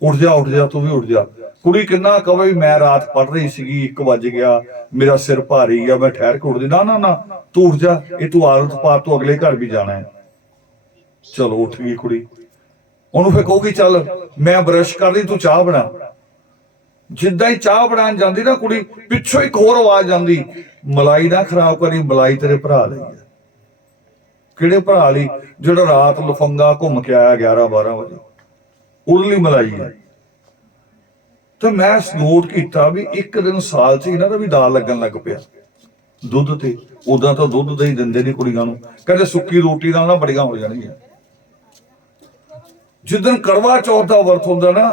ਉੱਠ ਜਾ ਤੂੰ ਵੀ ਉੱਠ ਜਾ। ਕੁੜੀ ਕਿੰਨਾ ਕਵੇ ਵੀ ਮੈਂ ਰਾਤ ਪੜ ਰਹੀ ਸੀਗੀ 1 ਵਜ ਗਿਆ, ਮੇਰਾ ਸਿਰ ਭਾਰੀ ਗਿਆ, ਮੈਂ ਠਹਿਰ ਕੇ ਉੱਠਦੀ। ਨਾ ਨਾ ਨਾ, ਤੂੰ ਉੱਠ ਜਾ, ਇਹ ਤੂੰ ਆਦਤ ਪਾ, ਤੂੰ ਅਗਲੇ ਘਰ ਵੀ ਜਾਣਾ ਹੈ। ਚਲੋ ਉੱਠ ਗਈ ਕੁੜੀ, ਉਹਨੂੰ ਫਿਰ ਕਹੂਗੀ ਚੱਲ ਮੈਂ ਬਰਸ਼ ਕਰਦੀ, ਤੂੰ ਚਾਹ ਬਣਾ। ਜਿੱਦਾਂ ਹੀ ਚਾਹ ਬਣਾਉਣ ਜਾਂਦੀ ਨਾ ਕੁੜੀ, ਪਿੱਛੋਂ ਇੱਕ ਹੋਰ ਆਵਾਜ਼ ਆਉਂਦੀ, ਮਲਾਈ ਨਾ ਖਰਾਬ ਕਰੀ, ਮਲਾਈ ਤੇਰੇ ਭਰਾ ਲਈ ਹੈ। ਕਿਹੜੇ ਭਰਾ ਲਈ? ਜਿਹੜਾ ਰਾਤ ਲਫੰਗਾ ਘੁੰਮ ਕੇ ਆਇਆ 11-12 ਵਜੇ, ਉਹਦੇ ਲਈ ਮਲਾਈ ਹੈ। ਤੇ ਮੈਂ ਨੋਟ ਕੀਤਾ ਵੀ ਇੱਕ ਦਿਨ ਸਾਲ 'ਚ ਇਹਨਾਂ ਦਾ ਵੀ ਦਾਲ ਲੱਗਣ ਲੱਗ ਪਿਆ ਦੁੱਧ ਤੇ। ਉਦਾਂ ਤਾਂ ਦੁੱਧ ਦਹੀਂ ਦਿੰਦੇ ਨਹੀਂ ਕੁੜੀਆਂ ਨੂੰ, ਕਹਿੰਦੇ ਸੁੱਕੀ ਰੋਟੀ ਨਾਲ ਨਾ ਬੜੀਆਂ ਹੋ ਜਾਣਗੀਆਂ। ਜਿੱਦਣ ਕਰਵਾ ਚੌਥ ਦਾ ਵਰਤ ਹੁੰਦਾ ਨਾ,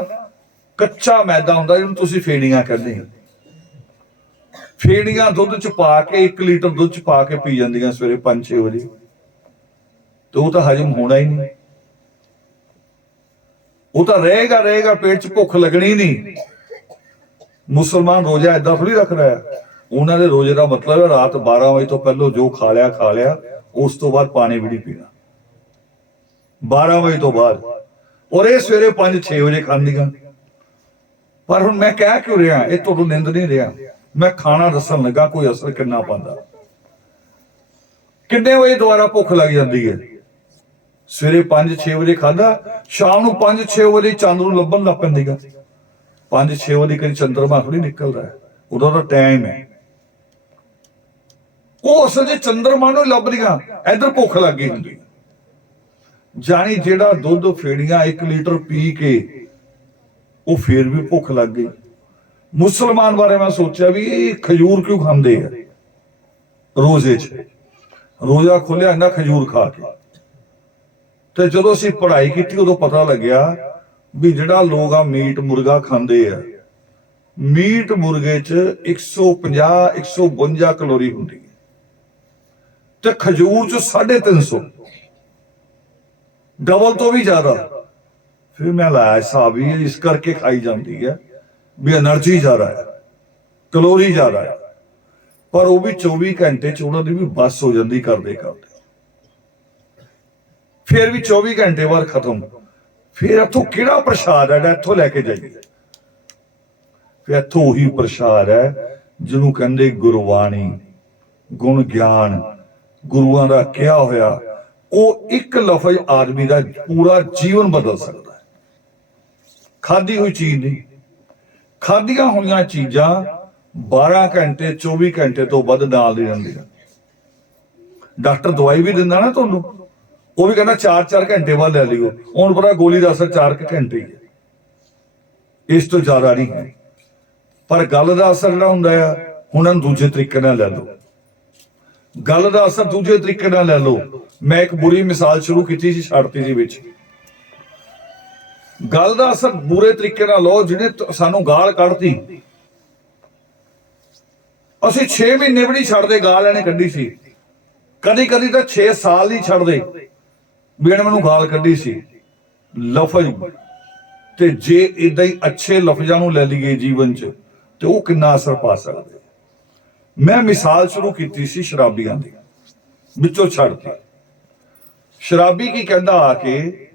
ਕੱਚਾ ਮੈਦਾ ਹੁੰਦਾ, ਜਿਹਨੂੰ ਤੁਸੀਂ ਫੇੜੀਆਂ ਕਹਿੰਦੇ ਹੋ। ਫੇੜੀਆਂ ਦੁੱਧ 'ਚ ਪਾ ਕੇ 1 ਲੀਟਰ ਦੁੱਧ 'ਚ ਪਾ ਕੇ ਪੀ ਜਾਂਦੀਆਂ ਸਵੇਰੇ 5-6 ਵਜੇ, ਤੇ ਉਹ ਤਾਂ ਹਜਮ ਹੋਣਾ ਹੀ ਨਹੀਂ। ਉਹ ਤਾਂ ਰਹੇਗਾ ਪੇਟ 'ਚ, ਭੁੱਖ ਲੱਗਣੀ ਨਹੀਂ। ਮੁਸਲਮਾਨ ਰੋਜ਼ਾ ਏਦਾਂ ਥੋੜੀ ਰੱਖ ਰਿਹਾ ਹੈ। ਉਹਨਾਂ ਦੇ ਰੋਜ਼ੇ ਦਾ ਮਤਲਬ ਹੈ ਰਾਤ 12 ਵਜੇ ਤੋਂ ਪਹਿਲਾਂ ਜੋ ਖਾ ਲਿਆ, ਉਸ ਤੋਂ ਬਾਅਦ ਪਾਣੀ ਵੀ ਨਹੀਂ ਪੀਣਾ 12 ਵਜੇ ਤੋਂ ਬਾਅਦ। ਔਰ ਇਹ ਸਵੇਰੇ 5-6 ਵਜੇ ਖਾਂਦੀਆਂ। ਪਰ ਹੁਣ ਮੈਂ ਕਹਿ ਕਿਉਂ ਰਿਹਾ, ਇਹ ਤੁਹਾਨੂੰ ਨਿੰਦ ਨਹੀਂ ਰਿਹਾ, ਮੈਂ ਖਾਣਾ ਦੱਸਣ ਲੱਗਾ ਕੋਈ ਅਸਰ ਕਿੰਨਾ ਪਾਉਂਦਾ। ਕਿੰਨੇ ਵਜੇ ਦੁਬਾਰਾ ਭੁੱਖ ਲੱਗ ਜਾਂਦੀ ਹੈ? ਸਵੇਰੇ 5-6 ਵਜੇ ਖਾਦਾ, ਸ਼ਾਮ ਨੂੰ 5-6 ਵਜੇ ਚੰਦ ਨੂੰ ਲੱਭਣ ਲੱਗ ਪੈਂਦੀਗਾ। 5-6 ਵਜੇ ਕਦੀ ਚੰਦਰਮਾ ਥੋੜੀ ਨਿਕਲਦਾ ਹੈ, ਉਦੋਂ ਦਾ ਟਾਈਮ ਹੈ। ਉਹ ਅਸਲ 'ਚ ਚੰਦਰਮਾ ਨੂੰ ਲੱਭਦੀਆਂ, ਇੱਧਰ ਭੁੱਖ ਲੱਗ ਗਈ ਹੁੰਦੀ। ਜਾਣੀ ਜਿਹੜਾ ਦੁੱਧ ਫੇੜੀਆਂ 1 ਲੀਟਰ ਪੀ ਕੇ ਉਹ ਫੇਰ ਵੀ ਭੁੱਖ ਲੱਗ ਗਈ। ਮੁਸਲਮਾਨ ਬਾਰੇ ਮੈਂ ਸੋਚਿਆ ਵੀ ਇਹ ਖਜੂਰ ਕਿਉਂ ਖਾਂਦੇ ਆ ਰੋਜ਼ੇ 'ਚ? ਰੋਜ਼ਾ ਖੋਲਿਆ ਇਹਨਾਂ ਖਜੂਰ ਖਾ ਕੇ। ਤੇ ਜਦੋਂ ਅਸੀਂ ਪੜ੍ਹਾਈ ਕੀਤੀ ਉਦੋਂ ਪਤਾ ਲੱਗਿਆ ਵੀ ਜਿਹੜਾ ਲੋਕ ਆ ਮੀਟ ਮੁਰਗਾ ਖਾਂਦੇ ਆ, ਮੀਟ ਮੁਰਗੇ 'ਚ 150-152 ਕੈਲੋਰੀ ਹੁੰਦੀ ਹੈ, ਤੇ ਖਜੂਰ 'ਚ 350, ਡਬਲ ਤੋਂ ਵੀ ਜ਼ਿਆਦਾ। ਫਿਰ ਮੈਂ ਲਾਇਆ ਹਿਸਾਬ ਵੀ ਇਸ ਕਰਕੇ ਖਾਈ ਜਾਂਦੀ ਹੈ ਵੀ એનર્ਜੀ ਜ਼ਿਆਦਾ ਹੈ, ਕੈਲੋਰੀ ਜ਼ਿਆਦਾ ਹੈ। ਪਰ ਉਹ ਵੀ 24 ਘੰਟੇ 'ਚ ਉਹਨਾਂ ਦੀ ਵੀ ਬੱਸ ਹੋ ਜਾਂਦੀ ਕਰਦੇ। ਫਿਰ ਵੀ 24 ਘੰਟੇ ਬਾਅਦ ਖਤਮ। ਫਿਰ ਇੱਥੋਂ ਕਿਹੜਾ ਪ੍ਰਸ਼ਾਦ ਹੈ ਜਿਹੜਾ ਇੱਥੋਂ ਲੈ ਕੇ ਜਾਈਏ? ਫਿਰ ਇੱਥੋਂ ਉਹੀ ਪ੍ਰਸ਼ਾਦ ਹੈ ਜਿਹਨੂੰ ਕਹਿੰਦੇ ਗੁਰਬਾਣੀ, ਗੁਣ ਗਿਆਨ, ਗੁਰੂਆਂ ਦਾ ਕਿਹਾ ਹੋਇਆ। ਉਹ ਇੱਕ ਲਫ਼ਜ਼ ਆਦਮੀ ਦਾ ਪੂਰਾ ਜੀਵਨ ਬਦਲ ਸਕਦਾ ਹੈ। ਖਾਧੀ ਹੋਈ ਚੀਜ਼ ਨਹੀਂ, ਖਾਧੀਆਂ ਹੋਈਆਂ ਚੀਜ਼ਾਂ 12 ਘੰਟੇ 24 ਘੰਟੇ ਤੋਂ ਵੱਧ ਨਾਲ ਦੀ ਰਹਿੰਦੀਆਂ। ਡਾਕਟਰ ਦਵਾਈ ਵੀ ਦਿੰਦਾ ਨਾ ਤੁਹਾਨੂੰ, ਉਹ ਵੀ ਕਹਿੰਦਾ 4-4 ਘੰਟੇ ਬਾਅਦ ਲੈ ਲਿਓ। ਹੁਣ ਪਤਾ ਗੋਲੀ ਦਾ ਅਸਰ 4 ਘੰਟੇ ਹੀ ਹੈ, ਇਸ ਤੋਂ ਜ਼ਿਆਦਾ ਨਹੀਂ ਹੈ। ਪਰ ਗੱਲ ਦਾ ਅਸਰ ਜਿਹੜਾ ਹੁੰਦਾ ਆ, ਹੁਣ ਇਹਨੂੰ ਦੂਜੇ ਤਰੀਕੇ ਨਾਲ ਲੈ ਲਓ। ਗੱਲ ਦਾ ਅਸਰ ਦੂਜੇ ਤਰੀਕੇ ਨਾਲ ਲੈ ਲਓ। ਮੈਂ ਇੱਕ ਬੁਰੀ ਮਿਸਾਲ ਸ਼ੁਰੂ ਕੀਤੀ ਸੀ, ਛੱਡਤੀ ਸੀ ਵਿੱਚ। ਗੱਲ ਦਾ ਅਸਰ ਬੁਰੇ ਤਰੀਕੇ ਨਾਲ ਲਓ। ਜਿਹਨੇ ਸਾਨੂੰ ਗਾਲ ਕੱਢਤੀ, ਅਸੀਂ 6 ਮਹੀਨੇ ਵੀ ਨਹੀਂ ਛੱਡਦੇ ਗਾਲ ਇਹਨੇ ਕੱਢੀ ਸੀ। ਕਦੀ ਕਦੀ ਤਾਂ 6 ਸਾਲ ਨਹੀਂ ਛੱਡਦੇ ਵੀ ਇਹਨੇ ਮੈਨੂੰ ਗਾਲ ਕੱਢੀ ਸੀ। ਲਫ਼ਜ਼ ਤੇ ਜੇ ਇਦਾਂ ਹੀ ਅੱਛੇ ਲਫ਼ਜ਼ਾਂ ਨੂੰ ਲੈ ਲਈਏ ਜੀਵਨ 'ਚ, ਤੇ ਉਹ ਕਿੰਨਾ ਅਸਰ ਪਾ ਸਕਦੇ। ਮੈਂ ਮਿਸਾਲ ਸ਼ੁਰੂ ਕੀਤੀ ਸੀ ਸ਼ਰਾਬੀਆਂ ਦੀ, ਵਿੱਚੋਂ ਛੱਡਤੀ। ਸ਼ਰਾਬੀ ਕੀ ਕਹਿੰਦਾ ਆ ਕੇ?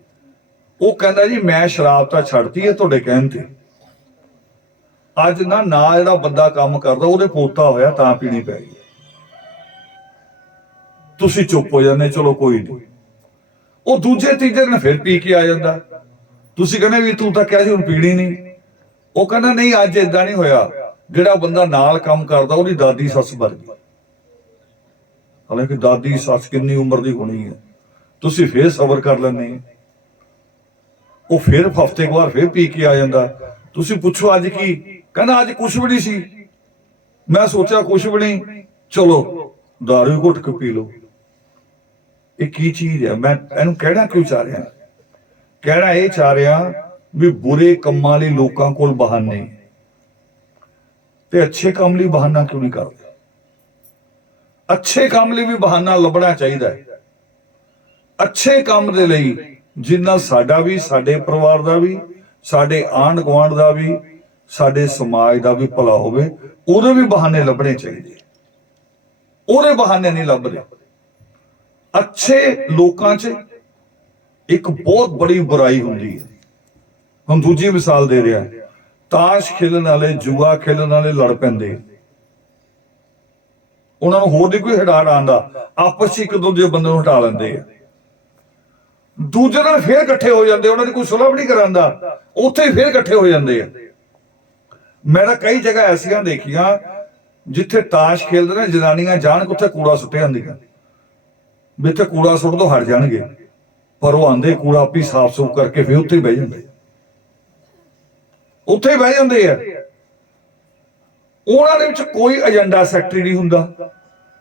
ਉਹ ਕਹਿੰਦਾ ਜੀ ਮੈਂ ਸ਼ਰਾਬ ਤਾਂ ਛੱਡਤੀ ਹੈ ਤੁਹਾਡੇ ਕਹਿਣ ਤੇ। ਅੱਜ ਨਾ ਜਿਹੜਾ ਬੰਦਾ ਕੰਮ ਕਰਦਾ ਉਹਦੇ ਪੋਤਾ ਹੋਇਆ ਤਾਂ ਪੀਣੀ ਪੈ ਗਈ। ਤੁਸੀਂ ਚੁੱਪ ਹੋ ਜਾਂਦੇ, ਚਲੋ ਕੋਈ ਨਹੀਂ। ਉਹ ਦੂਜੇ ਤੀਜੇ ਦਿਨ ਫਿਰ ਪੀ ਕੇ ਆ ਜਾਂਦਾ। ਤੁਸੀਂ ਕਹਿੰਦੇ ਵੀ ਤੂੰ ਤਾਂ ਕਿਹਾ ਸੀ ਹੁਣ ਪੀਣੀ ਨਹੀਂ। ਉਹ ਕਹਿੰਦਾ ਨਹੀਂ, ਅੱਜ ਏਦਾਂ ਨਹੀਂ ਹੋਇਆ। ਜਿਹੜਾ ਬੰਦਾ ਨਾਲ ਕੰਮ ਕਰਦਾ ਉਹਦੀ ਦਾਦੀ ਸੱਸ ਬਣ ਗਈ। ਹਾਲਾਂਕਿ ਦਾਦੀ ਸੱਸ ਕਿੰਨੀ ਉਮਰ ਦੀ ਹੋਣੀ ਹੈ, ਤੁਸੀਂ ਫੇਰ ਸਬਰ ਕਰ ਲੈਂਦੇ। ਉਹ ਫਿਰ ਹਫ਼ਤੇ ਬਾਅਦ ਫਿਰ ਪੀ ਕੇ ਆ ਜਾਂਦਾ। ਤੁਸੀਂ ਪੁੱਛੋ ਅੱਜ ਕੀ? ਕਹਿੰਦਾ ਅੱਜ ਕੁਛ ਵੀ ਨਹੀਂ ਸੀ। ਮੈਂ ਸੋਚਿਆ ਕੁਛ ਵੀ ਨਹੀਂ, ਚਲੋ ਦਾਰੂ ਘੁੱਟ ਕੇ ਪੀ ਲਓ। ਇਹ ਕੀ ਚੀਜ਼ ਹੈ? ਮੈਂ ਇਹਨੂੰ ਕਹਿਣਾ ਕਿਉਂ ਚਾਹ ਰਿਹਾ? ਕਹਿਣਾ ਇਹ ਚਾਹ ਰਿਹਾ ਵੀ ਬੁਰੇ ਕੰਮਾਂ ਲਈ ਲੋਕਾਂ ਕੋਲ ਬਹਾਨੇ, ਤੇ ਅੱਛੇ ਕੰਮ ਲਈ ਬਹਾਨਾ ਕਿਉਂ ਨਹੀਂ ਕਰਦੇ? ਅੱਛੇ ਕੰਮ ਲਈ ਵੀ ਬਹਾਨਾ ਲੱਭਣਾ ਚਾਹੀਦਾ ਹੈ। ਅੱਛੇ ਕੰਮ ਦੇ ਲਈ ਜਿੰਨਾ ਸਾਡਾ ਵੀ, ਸਾਡੇ ਪਰਿਵਾਰ ਦਾ ਵੀ, ਸਾਡੇ ਆਂਢ ਗੁਆਂਢ ਦਾ ਵੀ, ਸਾਡੇ ਸਮਾਜ ਦਾ ਵੀ ਭਲਾ ਹੋਵੇ, ਉਹਦੇ ਵੀ ਬਹਾਨੇ ਲੱਭਣੇ ਚਾਹੀਦੇ। ਉਹਦੇ ਬਹਾਨੇ ਨਹੀਂ ਲੱਭਦੇ। ਅੱਛੇ ਲੋਕਾਂ 'ਚ ਇੱਕ ਬਹੁਤ ਬੜੀ ਬੁਰਾਈ ਹੁੰਦੀ ਹੈ। ਹੁਣ ਦੂਜੀ ਮਿਸਾਲ ਦੇ ਰਿਹਾ, ਤਾਸ਼ ਖੇਲਣ ਵਾਲੇ, ਜੂਆ ਖੇਲਣ ਵਾਲੇ ਲੜ ਪੈਂਦੇ, ਉਹਨਾਂ ਨੂੰ ਹੋਰ ਨਹੀਂ ਕੋਈ ਹਟਾ ਆਉਂਦਾ, ਆਪਸ 'ਚ ਇੱਕ ਦੂਜੇ ਬੰਦੇ ਨੂੰ ਹਟਾ ਲੈਂਦੇ ਆ, ਦੂਜੇ ਨਾਲ ਫੇਰ ਇਕੱਠੇ ਹੋ ਜਾਂਦੇ, ਉਹਨਾਂ ਦੀ ਕੋਈ ਸੁਲਹ ਵੀ ਨਹੀਂ ਕਰਾਂਦਾ, ਉੱਥੇ ਹੀ ਫੇਰ ਇਕੱਠੇ ਹੋ ਜਾਂਦੇ ਆ। ਮੈਂ ਤਾਂ ਕਈ ਜਗ੍ਹਾ ਐਸੀਆਂ ਦੇਖੀਆਂ ਜਿੱਥੇ ਤਾਸ਼ ਖੇਲਦੇ ਨੇ, ਜਨਾਨੀਆਂ ਜਾਣ ਕੇ ਉੱਥੇ ਕੂੜਾ ਸੁੱਟੇ ਜਾਂਦੀਆਂ ਵੀ ਇੱਥੇ ਕੂੜਾ ਸੁੱਟ ਤੋਂ ਹਟ ਜਾਣਗੇ, ਪਰ ਉਹ ਆਂਦੇ ਕੂੜਾ ਆਪੀ ਸਾਫ਼ ਸੂਫ ਕਰਕੇ ਫੇਰ ਉੱਥੇ ਹੀ ਬਹਿ ਜਾਂਦੇ, ਉੱਥੇ ਹੀ ਬਹਿ ਜਾਂਦੇ ਆ। ਉਹਨਾਂ ਦੇ ਵਿੱਚ ਕੋਈ ਏਜੰਡਾ ਸੈਕਟਰੀ ਨਹੀਂ ਹੁੰਦਾ।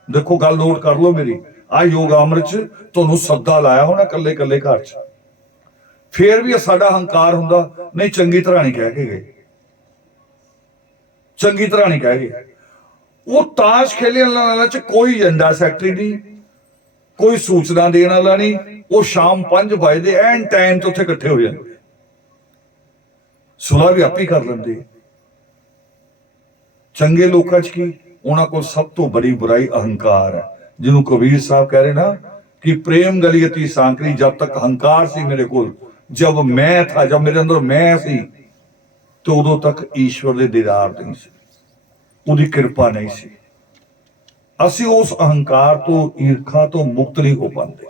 ਦੇਖੋ ਗੱਲ ਨੋਟ ਕਰ ਲਓ ਮੇਰੀ, ਆ ਯੋਗ ਅੰਮ੍ਰਿਤ 'ਚ ਤੁਹਾਨੂੰ ਸੱਦਾ ਲਾਇਆ ਹੋਣਾ ਕੱਲੇ ਕੱਲੇ ਘਰ 'ਚ, ਫੇਰ ਵੀ ਸਾਡਾ ਹੰਕਾਰ ਹੁੰਦਾ, ਨਹੀਂ ਚੰਗੀ ਤਰ੍ਹਾਂ ਨਹੀਂ ਕਹਿ ਕੇ ਗਏ, ਚੰਗੀ ਤਰ੍ਹਾਂ ਨਹੀਂ ਕਹਿ ਗਏ। ਉਹ ਤਾਸ਼ ਖੇਲਣ ਵਾਲਾ 'ਚ ਕੋਈ ਏਜੰਡਾ ਸੈਕਟਰੀ ਨਹੀਂ, ਕੋਈ ਸੂਚਨਾ ਦੇਣ ਵਾਲਾ ਨਹੀਂ, ਉਹ ਸ਼ਾਮ 5 ਵਜੇ ਐਨ ਟਾਈਮ ਤੋਂ ਉੱਥੇ ਇਕੱਠੇ ਹੋ ਜਾਂਦੇ, ਸੁਲ੍ਹਾ ਵੀ ਆਪੇ ਕਰ ਲੈਂਦੇ। ਚੰਗੇ ਲੋਕਾਂ 'ਚ ਕੀ, ਉਹਨਾਂ ਕੋਲ ਸਭ ਤੋਂ ਬੜੀ ਬੁਰਾਈ ਅਹੰਕਾਰ ਹੈ, ਜਿਹਨੂੰ ਕਬੀਰ ਸਾਹਿਬ ਕਹਿ ਰਹੇ ਨਾ कि प्रेम गलियती सांकरी, जब तक अहंकार सी मेरे को, जब मैं था, जब मेरे अंदर मैं सी, तो उदों तक ईश्वर दे दीदार नहीं सी, उदी कृपा नहीं सी। असी उस अहंकार तो, ईर्खा तो मुक्त नहीं हो पाते।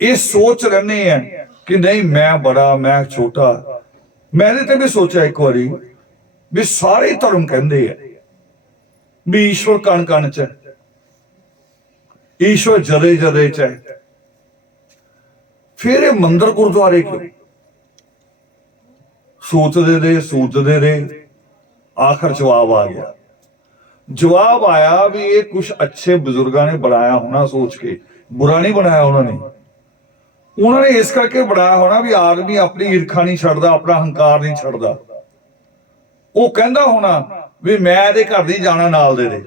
ये सोच रहने हैं कि नहीं मैं बड़ा मैं छोटा। मैंने तो भी सोचा एक बारी भी सारे धर्म कहते हैं भी ईश्वर कण कण च, ईश्वर जदे जदे च है, फिर ये मंदिर गुरुद्वारे क्यों? सोचते रहे आखिर जवाब आ गया। जवाब आया भी ये कुछ अच्छे बुजुर्गों ने बनाया होना सोच के, बुरा नहीं बनाया उन्होंने इस करके बनाया होना भी आदमी अपनी ईर्खा नहीं छड़दा, अपना हंकार नहीं छड़दा। वो कहंदा होना भी मैं इहदे घर नहीं जाना, नाल दे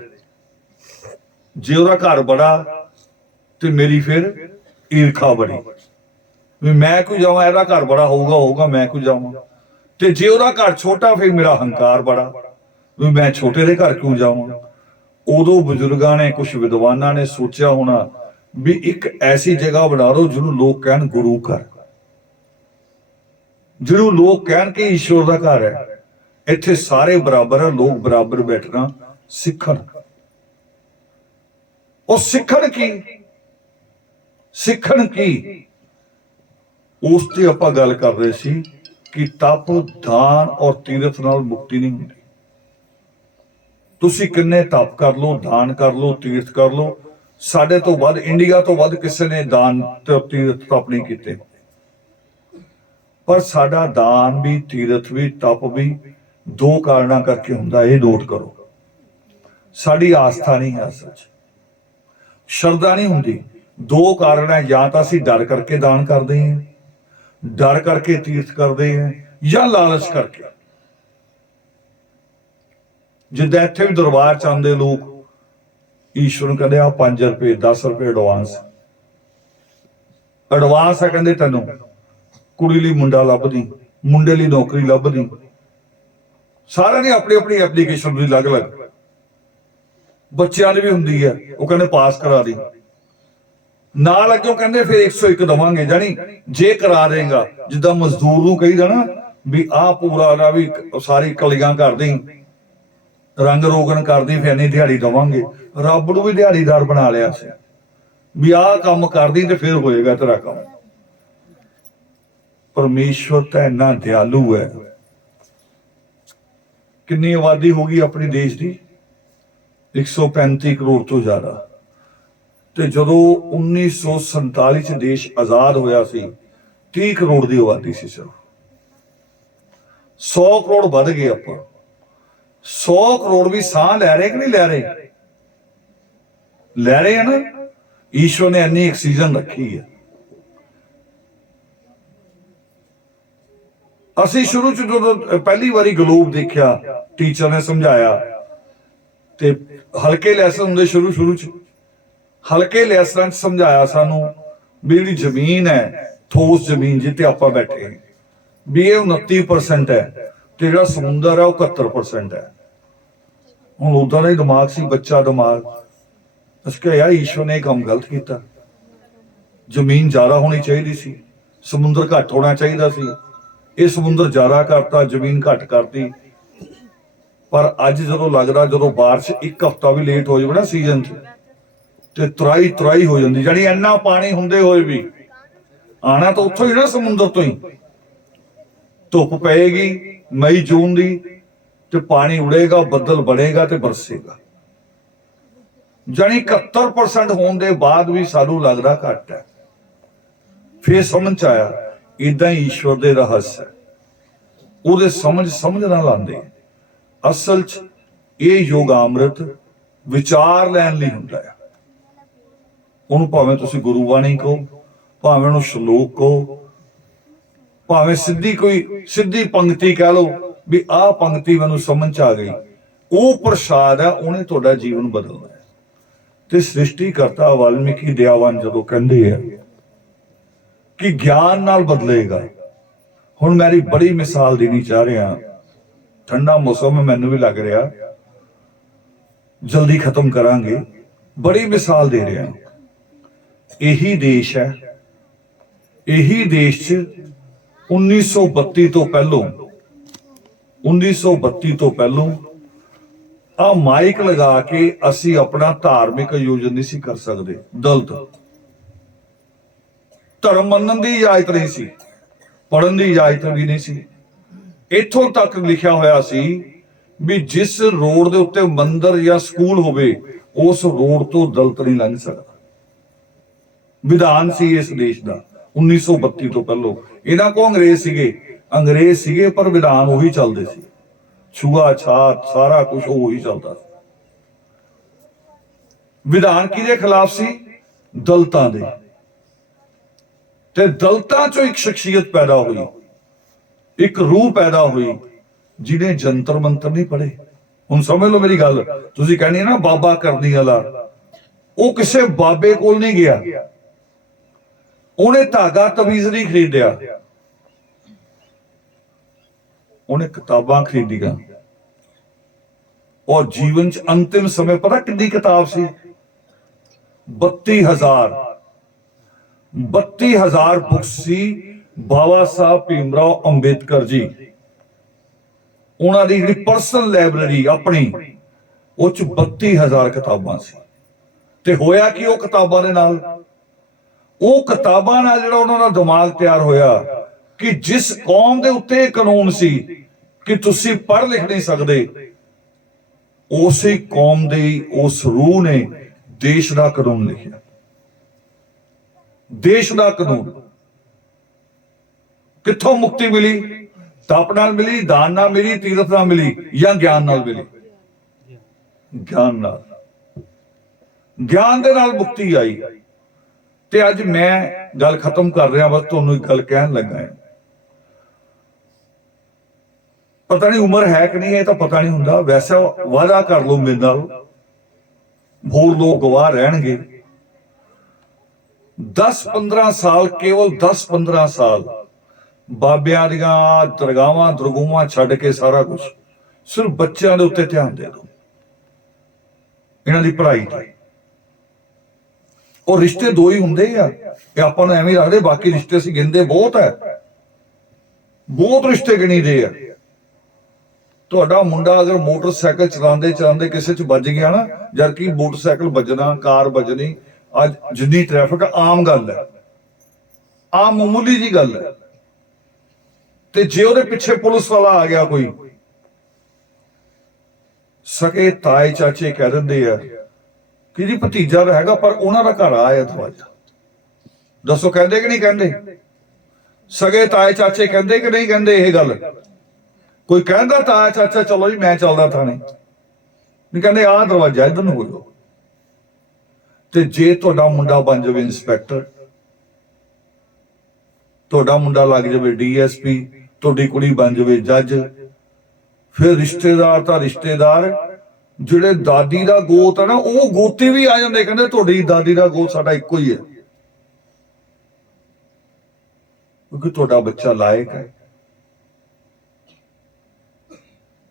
जे उहदा घर बड़ा तो मेरी फिर ईर्खा बड़ी भी मैं क्यों जावां, इहदा घर बड़ा होगा मैं क्यों जावां, ते जे उहदा घर छोटा फिर मेरा हंकार बड़ा भी मैं छोटे दे घर क्यों जावां। उदों बुजुर्गां ने, कुछ विद्वानां ने सोचा होना भी एक ऐसी जगह बना लो जिन्हों लोग कहन गुरु घर, जिन्हों लोग कहन कि ईश्वर का घर है, इत्थे सारे बराबर है, लोग बराबर बैठना सीखण। और सीखण की उस ते आपां गल कर रहे सी कि तप, दान और तीरथ नाल मुक्ति नहीं हुंदी। तुसीं किन्ने तप कर लो, दान कर लो, तीर्थ कर लो, साडे तो वध, इंडिया तो वध किसी ने दान ते तीर्थ तप नहीं कीते। पर साडा दान भी, तीर्थ भी, तप भी दो कारणों करके हुंदा, ये नोट करो। साडी आस्था नहीं है, असल च श्रद्धा नहीं हुंदी। दो कारण है, या तो असीं डर करके दान करते हैं, डर करके तीर्थ करते हैं, या लालच करके। जिद्दां इत्थे भी दरबार च आंदे लोग ईश्वर नूं कहंदे आ 5 रुपए 10 रुपए एडवांस है, कहंदे तैनूं कुड़ी लई मुंडा लभदी, मुंडे लई नौकरी लभदी। सारिआं दी अपनी अपनी एप्लीकेशन भी अलग अलग, बच्चों की भी हुंदी है, वो कहंदे पास करा दी, नाल अग्गों कहंदे फिर 101 दवांगे, जानी जे करा देगा, जिद्दां मजदूर नूं कहीदा ना भी आ पूरा ना भी सारी कलियां कर दी, रंग रोगन कर दी, फिर नहीं दिहाड़ी दवांगे। रब नूं भी दिहाड़ीदार बना लिया सी भी आ काम कर दी ते फिर होएगा तेरा काम। परमेश्वर तो इन्ना दयालु है। कितनी आबादी होगी अपने देश की? 135 करोड़ तो ज्यादा। ते जदों 1947 च देश आजाद होया सी 30 करोड़ की आबादी सी सिर्फ। 100 करोड़ बढ़ गए आपां। 100 करोड़ भी साह लै रहे कि नहीं लै रहे? लै रहे हैं ना। ईश्वर ने इन्नी ऑक्सीजन रखी है। असी शुरू च जो पहली बारी ग्लोब देखा, टीचर ने समझाया ते हल्के लैसन होंदे, शुरू च हल्के लैसन समझाया सानू ਵੀ ਜਿਹੜੀ ਜ਼ਮੀਨ ਹੈ, ਠੋਸ ਜ਼ਮੀਨ ਜਿੱਤੇ ਆਪਾਂ ਬੈਠੇ ਹਾਂ, ਵੀ ਇਹ 29% ਹੈ ਤੇ ਜਿਹੜਾ ਸਮੁੰਦਰ ਹੈ ਉਹ 71% ਹੈ। ਹੁਣ ਉਦਾਂ ਦਾ ਹੀ ਦਿਮਾਗ ਸੀ, ਬੱਚਾ ਦਿਮਾਗ। ਅਸੀਂ ਕਿਹਾ ਯਾਰ ਈਸ਼ਵਰ ਨੇ ਇਹ ਕੰਮ ਗਲਤ ਕੀਤਾ, ਜ਼ਮੀਨ ਜ਼ਿਆਦਾ ਹੋਣੀ ਚਾਹੀਦੀ ਸੀ, ਸਮੁੰਦਰ ਘੱਟ ਹੋਣਾ ਚਾਹੀਦਾ ਸੀ। ਇਹ ਸਮੁੰਦਰ ਜ਼ਿਆਦਾ ਕਰਤਾ, ਜ਼ਮੀਨ ਘੱਟ ਕਰਤੀ। ਪਰ ਅੱਜ ਜਦੋਂ ਲੱਗਦਾ, ਜਦੋਂ ਬਾਰਿਸ਼ ਇੱਕ ਹਫ਼ਤਾ ਵੀ ਲੇਟ ਹੋ ਜਾਵੇ ਨਾ ਸੀਜ਼ਨ 'ਚ, ਤੇ ਤਰਾਈ ਹੋ ਜਾਂਦੀ। ਜਾਣੀ ਇੰਨਾ ਪਾਣੀ ਹੁੰਦੇ ਹੋਏ ਵੀ ਆਣਾ ਤਾਂ ਉੱਥੋਂ ਹੀ ਨਾ, ਸਮੁੰਦਰ ਤੋਂ ਹੀ। ਧੁੱਪ ਪਏਗੀ ਮਈ ਜੂਨ ਦੀ ਤੇ ਪਾਣੀ ਉੜੇਗਾ, ਬੱਦਲ ਬਣੇਗਾ ਤੇ ਬਰਸੇਗਾ। ਜਾਣੀ 71% ਹੋਣ ਦੇ ਬਾਅਦ ਵੀ ਸਾਨੂੰ ਲੱਗਦਾ ਘੱਟ ਹੈ। ਫੇਰ ਸਮਝ ਆਇਆ ਇਦਾਂ ਹੀ ਈਸ਼ਵਰ ਦੇ ਰਹੱਸ ਹੈ, ਉਹਦੇ ਸਮਝ ਨਾ ਲਾਂਦੇ। ਅਸਲ 'ਚ ਇਹ ਯੋਗਾ ਅੰਮ੍ਰਿਤ ਵਿਚਾਰ ਲੈਣ ਲਈ ਹੁੰਦਾ ਹੈ। ਉਹਨੂੰ ਭਾਵੇਂ ਤੁਸੀਂ ਗੁਰੂ ਬਾਣੀ ਕਹੋ, ਭਾਵੇਂ ਉਹਨੂੰ ਸ਼ਲੋਕ ਕਹੋ, ਭਾਵੇਂ ਸਿੱਧੀ ਪੰਕਤੀ ਕਹਿ ਲਓ ਵੀ ਆਹ ਪੰਕਤੀ ਮੈਨੂੰ ਸਮਝ 'ਚ ਆ ਗਈ। ਉਹ ਪ੍ਰਸਾਦ ਹੈ, ਉਹਨੇ ਤੁਹਾਡਾ ਜੀਵਨ ਬਦਲਣਾ ਹੈ। ਤੇ ਸ੍ਰਿਸ਼ਟੀ ਕਰਤਾ ਵਾਲਮੀਕੀ ਦਇਆਵਾਨ ਜਦੋਂ ਕਹਿੰਦੇ ਆ ਕਿ ਗਿਆਨ ਨਾਲ ਬਦਲੇਗਾ। ਹੁਣ ਮੇਰੀ ਬੜੀ ਮਿਸਾਲ ਦੇਣੀ ਚਾਹ ਰਿਹਾ, ਠੰਡਾ ਮੌਸਮ ਮੈਨੂੰ ਵੀ ਲੱਗ ਰਿਹਾ ਜਲਦੀ ਖਤਮ ਕਰਾਂਗੇ। ਬੜੀ ਮਿਸਾਲ ਦੇ ਰਿਹਾ। ਇਹੀ ਦੇਸ਼ ਹੈ, ਇਹੀ ਦੇਸ਼ 'ਚ 1932 ਤੋਂ ਪਹਿਲੋਂ ਆ ਮਾਈਕ ਲਗਾ ਕੇ ਅਸੀਂ ਆਪਣਾ ਧਾਰਮਿਕ ਆਯੋਜਨ ਨਹੀਂ ਸੀ ਕਰ ਸਕਦੇ। ਦਲਿਤ ਧਰਮ ਮੰਨਣ ਦੀ ਇਜਾਜ਼ਤ ਨਹੀਂ ਸੀ, ਪੜ੍ਹਨ ਦੀ ਇਜਾਜ਼ਤ ਵੀ ਨਹੀਂ ਸੀ। ਇੱਥੋਂ ਤੱਕ ਲਿਖਿਆ ਹੋਇਆ ਸੀ ਵੀ ਜਿਸ ਰੋਡ ਦੇ ਉੱਤੇ ਮੰਦਿਰ ਜਾਂ ਸਕੂਲ ਹੋਵੇ ਉਸ ਰੋਡ ਤੋਂ ਦਲਿਤ ਨਹੀਂ ਲੰਘ ਸਕਦਾ। ਵਿਧਾਨ ਸੀ ਇਸ ਦੇਸ਼ ਦਾ 1932 ਤੋਂ ਪਹਿਲੋਂ। ਇਹਨਾਂ ਕੋਲ ਅੰਗਰੇਜ਼ ਸੀਗੇ ਪਰ ਵਿਧਾਨ ਉਹੀ ਚੱਲਦੇ ਸੀ। ਛੂਆ ਛਾਤ ਸਾਰਾ ਕੁਝ ਉਹੀ ਚੱਲਦਾ ਸੀ। ਵਿਧਾਨ ਕਿਹਦੇ ਖਿਲਾਫ ਸੀ? ਦਲਿਤਾਂ ਦੇ। ਤੇ ਦਲਿਤਾਂ ਚੋਂ ਇੱਕ ਸ਼ਖਸੀਅਤ ਪੈਦਾ ਹੋਈ, ਇੱਕ ਰੂਹ ਪੈਦਾ ਹੋਈ ਜਿਹਨੇ ਜੰਤਰ ਮੰਤਰ ਨਹੀਂ ਪੜ੍ਹੇ। ਹੁਣ ਸਮਝ ਲਓ ਮੇਰੀ ਗੱਲ। ਤੁਸੀਂ ਕਹਿੰਦੇ ਨਾ ਬਾਬਾ ਕਰਨੀ ਵਾਲਾ, ਉਹ ਕਿਸੇ ਬਾਬੇ ਕੋਲ ਨਹੀਂ ਗਿਆ, ਉਹਨੇ ਧਾਗਾ ਤਵੀਜ਼ ਨਹੀਂ ਖਰੀਦਿਆ, ਉਹਨੇ ਕਿਤਾਬਾਂ ਖਰੀਦੀਆਂ। ਔਰ ਜੀਵਨ ਚ ਅੰਤਿਮ ਸਮੇਂ ਪਤਾ ਕਿੰਨੀ ਕਿਤਾਬ ਸੀ? 32,000 ਬੁੱਕਸ ਸੀ। ਬਾਬਾ ਸਾਹਿਬ ਭੀਮਰਾਓ ਅੰਬੇਦਕਰ ਜੀ, ਉਹਨਾਂ ਦੀ ਜਿਹੜੀ ਪਰਸਨਲ ਲਾਇਬ੍ਰੇਰੀ ਆਪਣੀ, ਉਹ ਚ 32,000 ਕਿਤਾਬਾਂ ਸੀ। ਤੇ ਹੋਇਆ ਕਿ ਉਹ ਕਿਤਾਬਾਂ ਨਾਲ ਜਿਹੜਾ ਉਹਨਾਂ ਦਾ ਦਿਮਾਗ ਤਿਆਰ ਹੋਇਆ ਕਿ ਜਿਸ ਕੌਮ ਦੇ ਉੱਤੇ ਇਹ ਕਾਨੂੰਨ ਸੀ ਕਿ ਤੁਸੀਂ ਪੜ੍ਹ ਲਿਖ ਨਹੀਂ ਸਕਦੇ, ਉਸੇ ਕੌਮ ਦੇ ਉਸ ਰੂਹ ਨੇ ਦੇਸ਼ ਦਾ ਕਾਨੂੰਨ ਲਿਖਿਆ। ਦੇਸ਼ ਦਾ ਕਾਨੂੰਨ ਕਿੱਥੋਂ ਮੁਕਤੀ ਮਿਲੀ? ਤਪ ਨਾਲ ਮਿਲੀ, ਦਾਨ ਨਾਲ ਮਿਲੀ, ਤੀਰਥ ਨਾਲ ਮਿਲੀ, ਜਾਂ ਗਿਆਨ ਨਾਲ ਮਿਲੀ? ਗਿਆਨ ਦੇ ਨਾਲ ਮੁਕਤੀ ਆਈ। ਤੇ ਅੱਜ ਮੈਂ ਗੱਲ ਖਤਮ ਕਰ ਰਿਹਾ, ਬਸ ਤੁਹਾਨੂੰ ਇੱਕ ਗੱਲ ਕਹਿਣ ਲੱਗਾ ਹੈ। ਪਤਾ ਨਹੀਂ ਉਮਰ ਹੈ ਕਿ ਨਹੀਂ, ਇਹ ਤਾਂ ਪਤਾ ਨਹੀਂ ਹੁੰਦਾ। ਵੈਸਾ ਵਾਅਦਾ ਕਰ ਲਓ ਮੇਰੇ ਨਾਲ, ਹੋਰ ਲੋਕ ਗਵਾਹ ਰਹਿਣਗੇ। 10-15 ਸਾਲ, ਕੇਵਲ 10-15 ਸਾਲ ਬਾਬਿਆਂ ਦੀਆਂ ਦਰਗਾਹਾਂ ਛੱਡ ਕੇ ਸਾਰਾ ਕੁਝ ਸਿਰਫ ਬੱਚਿਆਂ ਦੇ ਉੱਤੇ ਧਿਆਨ ਦੇ ਦਿਓ, ਇਹਨਾਂ ਦੀ ਪੜ੍ਹਾਈ ਤੇ। ਉਹ ਰਿਸ਼ਤੇ ਦੋ ਹੀ ਹੁੰਦੇ ਆ, ਇਹ ਆਪਾਂ ਨੂੰ ਐਵੇਂ ਲੱਗਦੇ ਬਾਕੀ ਰਿਸ਼ਤੇ ਅਸੀਂ ਗਿਣਦੇ ਬਹੁਤ ਹੈ, ਬਹੁਤ ਰਿਸ਼ਤੇ ਗਿਣੀਦੇ ਆ। ਤੁਹਾਡਾ ਮੁੰਡਾ ਅਗਰ ਮੋਟਰਸਾਈਕਲ ਚਲਾਉਂਦੇ ਕਿਸੇ ਚ ਵੱਜ ਗਿਆ ਨਾ, ਜਦ ਕਿ ਮੋਟਰਸਾਈਕਲ ਵੱਜਣਾ, ਕਾਰ ਵੱਜਣੀ ਅੱਜ ਜਿੰਨੀ ਟ੍ਰੈਫਿਕ ਆਮ ਗੱਲ ਹੈ, ਆਮ ਮਾਮੂਲੀ ਜੀ ਗੱਲ ਹੈ। ਤੇ ਜੇ ਉਹਦੇ ਪਿੱਛੇ ਪੁਲਿਸ ਵਾਲਾ ਆ ਗਿਆ ਕੋਈ, ਸਕੇ ਤਾਏ ਚਾਚੇ ਕਹਿ ਦਿੰਦੇ ਆ ਕਿ ਜੀ ਭਤੀਜਾ ਤਾਂ ਹੈਗਾ ਪਰ ਉਹਨਾਂ ਦਾ ਘਰ ਆਇਆ ਦਰਵਾਜ਼ਾ। ਦੱਸੋ ਕਹਿੰਦੇ ਕਿ ਨਹੀਂ ਕਹਿੰਦੇ? ਸਗੇ ਤਾਏ ਚਾਚੇ ਕਹਿੰਦੇ ਕਿ ਨਹੀਂ ਕਹਿੰਦੇ? ਇਹ ਗੱਲ ਕੋਈ ਕਹਿੰਦਾ ਤਾਇਆ ਚਾਚਾ ਚਲੋ ਜੀ ਮੈਂ ਚੱਲਦਾ ਥਾਣੇ, ਨਹੀਂ ਕਹਿੰਦੇ ਆਹ ਦਰਵਾਜ਼ਾ ਇੱਧਰ ਨੂੰ ਹੋ ਜਾਓ। ਤੇ ਜੇ ਤੁਹਾਡਾ ਮੁੰਡਾ ਬਣ ਜਾਵੇ ਇੰਸਪੈਕਟਰ, ਤੁਹਾਡਾ ਮੁੰਡਾ ਲੱਗ ਜਾਵੇ DSP, ਤੁਹਾਡੀ ਕੁੜੀ ਬਣ ਜਾਵੇ ਜੱਜ, ਫਿਰ ਰਿਸ਼ਤੇਦਾਰ ਜਿਹੜੇ ਦਾਦੀ ਦਾ ਗੋਤ ਹੈ ਨਾ, ਉਹ ਗੋਤੀ ਵੀ ਆ ਜਾਂਦੇ, ਕਹਿੰਦੇ ਤੁਹਾਡੀ ਦਾਦੀ ਦਾ ਗੋਤ ਸਾਡਾ ਇੱਕੋ ਹੀ ਹੈ। क्योंकि तुहाडा बच्चा लायक है।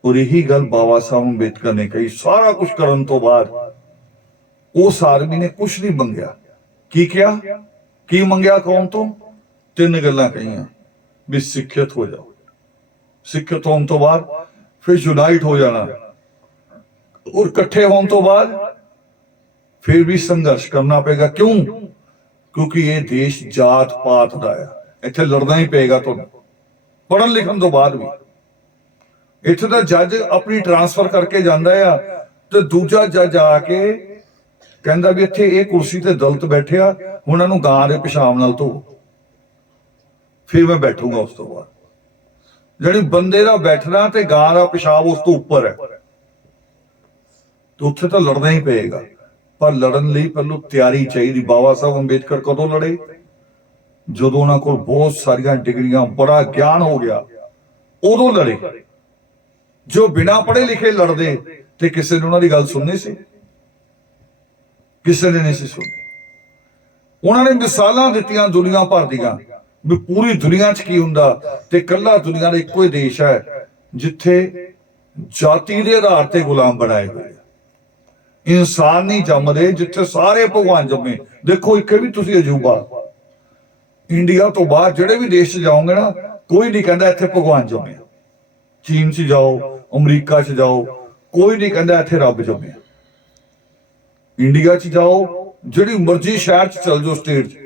और यही गल बाबा साहब अंबेडकर ने कही। सारा कुछ करन तो बाद उस आदमी ने कुछ नहीं मंगया। की क्या की मंगया कौम तो? तीन गल्लां कहियां भी सिक्खियत हो जाओ, सिक्खियत होने तो बाद फिर यूनाइट हो जाना, और इकट्ठे होने तो बाद फिर भी संघर्ष करना पेगा। क्यों? क्योंकि ये देश जात पात का है, इत्थे लड़ना ही पेगा। तो पढ़न लिखन तो बाद भी इत्थे तो जज अपनी ट्रांसफर करके जांदा है, तो दूजा जज आके कहंदा भी इत्थे ये कुर्सी ते दलित बैठे आ, उन्हां नूं गां दे पेशाब नाल धो, फिर मैं बैठूंगा। उस तो बाद ਜਿਹੜੀ ਬੰਦੇ ਦਾ ਬੈਠਣਾ ਤੇ ਗਾਂ ਦਾ ਪਿਸ਼ਾਬ ਉਸ ਤੋਂ ਉੱਪਰ ਹੈ, ਤੇ ਉੱਥੇ ਤਾਂ ਲੜਨਾ ਹੀ ਪਏਗਾ। ਪਰ ਲੜਨ ਲਈ ਪਹਿਲਾਂ ਤਿਆਰੀ ਚਾਹੀਦੀ। ਬਾਬਾ ਸਾਹਿਬ ਅੰਬੇਦਕਰ ਕਦੋਂ ਲੜੇ? ਜਦੋਂ ਉਹਨਾਂ ਕੋਲ ਬਹੁਤ ਸਾਰੀਆਂ ਡਿਗਰੀਆਂ, ਬੜਾ ਗਿਆਨ ਹੋ ਗਿਆ, ਉਦੋਂ ਲੜੇ। ਜੋ ਬਿਨਾਂ ਪੜ੍ਹੇ ਲਿਖੇ ਲੜਦੇ ਤੇ ਕਿਸੇ ਨੇ ਉਹਨਾਂ ਦੀ ਗੱਲ ਸੁਣਨੀ ਸੀ? ਕਿਸੇ ਨੇ ਨਹੀਂ ਸੀ ਸੁਣਨੀ। ਉਹਨਾਂ ਨੇ ਮਿਸਾਲਾਂ ਦਿੱਤੀਆਂ ਦੁਨੀਆ ਭਰ ਦੀਆਂ ਵੀ ਪੂਰੀ ਦੁਨੀਆ 'ਚ ਕੀ ਹੁੰਦਾ, ਤੇ ਕੱਲਾ ਦੁਨੀਆ ਦਾ ਇੱਕੋ ਹੀ ਦੇਸ਼ ਹੈ ਜਿੱਥੇ ਜਾਤੀ ਦੇ ਆਧਾਰ ਤੇ ਗੁਲਾਮ ਬਣਾਏ ਹੋਏ ਇਨਸਾਨ ਨਹੀਂ ਜੰਮਦੇ, ਜਿੱਥੇ ਸਾਰੇ ਭਗਵਾਨ ਜੰਮੇ। ਦੇਖੋ ਇੱਥੇ ਵੀ ਤੁਸੀਂ ਅਜੂਬਾ, ਇੰਡੀਆ ਤੋਂ ਬਾਹਰ ਜਿਹੜੇ ਵੀ ਦੇਸ਼ 'ਚ ਜਾਓਗੇ ਨਾ, ਕੋਈ ਨਹੀਂ ਕਹਿੰਦਾ ਇੱਥੇ ਭਗਵਾਨ ਜੰਮੇ। ਚੀਨ 'ਚ ਜਾਓ, ਅਮਰੀਕਾ 'ਚ ਜਾਓ, ਕੋਈ ਨਹੀਂ ਕਹਿੰਦਾ ਇੱਥੇ ਰੱਬ ਜੰਮੇ। ਇੰਡੀਆ 'ਚ ਜਾਓ, ਜਿਹੜੀ ਮਰਜ਼ੀ ਸ਼ਹਿਰ 'ਚ ਚਲ ਜਾਓ, ਸਟੇਟ 'ਚ,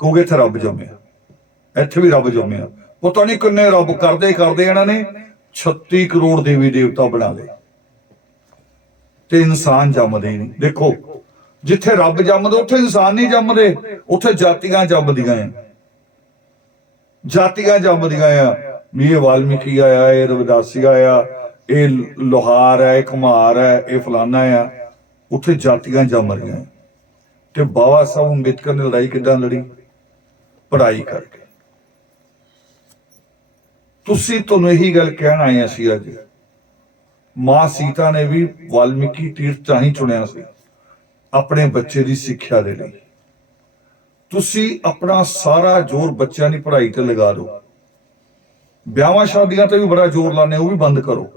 ਕਹੋਗੇ ਇੱਥੇ ਰੱਬ ਜੰਮਿਆ। ਇੱਥੇ ਵੀ ਰੱਬ ਜੰਮਿਆ। ਪਤਾ ਨਹੀਂ ਕਿੰਨੇ ਰੱਬ ਕਰਦੇ ਕਰਦੇ ਇਹਨਾਂ ਨੇ 36 ਕਰੋੜ ਦੇਵੀ ਦੇਵਤਾ ਬਣਾ ਲਏ, ਤੇ ਇਨਸਾਨ ਜੰਮਦੇ ਹੀ ਨਹੀਂ। ਦੇਖੋ ਜਿੱਥੇ ਰੱਬ ਜੰਮਦਾ ਉੱਥੇ ਇਨਸਾਨ ਨਹੀਂ ਜੰਮਦੇ, ਉੱਥੇ ਜਾਤੀਆਂ ਜੰਮਦੀਆਂ ਆ, ਜਾਤੀਆਂ ਜੰਮਦੀਆਂ ਆ। ਵੀ ਇਹ ਵਾਲਮੀਕੀ ਆਇਆ, ਇਹ ਰਵਿਦਾਸੀ ਆਇਆ, ਇਹ ਲੋਹਾਰ ਹੈ, ਇਹ ਕੁਮਾਰ ਹੈ, ਇਹ ਫਲਾਨਾ ਆ। ਉੱਥੇ ਜਾਤੀਆਂ ਜੰਮ ਰਹੀਆਂ। ਤੇ ਬਾਬਾ ਸਾਹਿਬ ਅੰਬੇਦਕਰ ਨੇ ਲੜਾਈ ਕਿੱਦਾਂ ਲੜੀ? ਪੜ੍ਹਾਈ ਕਰਕੇ। ਤੁਸੀਂ ਤੁਹਾਨੂੰ ਇਹੀ ਗੱਲ ਕਹਿਣ ਆਏ ਸੀ ਅੱਜ, ਮਾਂ ਸੀਤਾ ਨੇ ਵੀ ਵਾਲਮੀਕੀ ਤੀਰਥ ਤਾਂ ਹੀ ਚੁਣਿਆ ਸੀ ਆਪਣੇ ਬੱਚੇ ਦੀ ਸਿੱਖਿਆ ਦੇ ਲਈ। ਤੁਸੀਂ ਆਪਣਾ ਸਾਰਾ ਜ਼ੋਰ ਬੱਚਿਆਂ ਦੀ ਪੜ੍ਹਾਈ ਤੇ ਲਗਾ ਦਿਓ। ਵਿਆਹਾਂ ਸ਼ਾਦੀਆਂ ਤੇ ਵੀ ਬੜਾ ਜ਼ੋਰ ਲਾਉਂਦੇ, ਉਹ ਵੀ ਬੰਦ ਕਰੋ।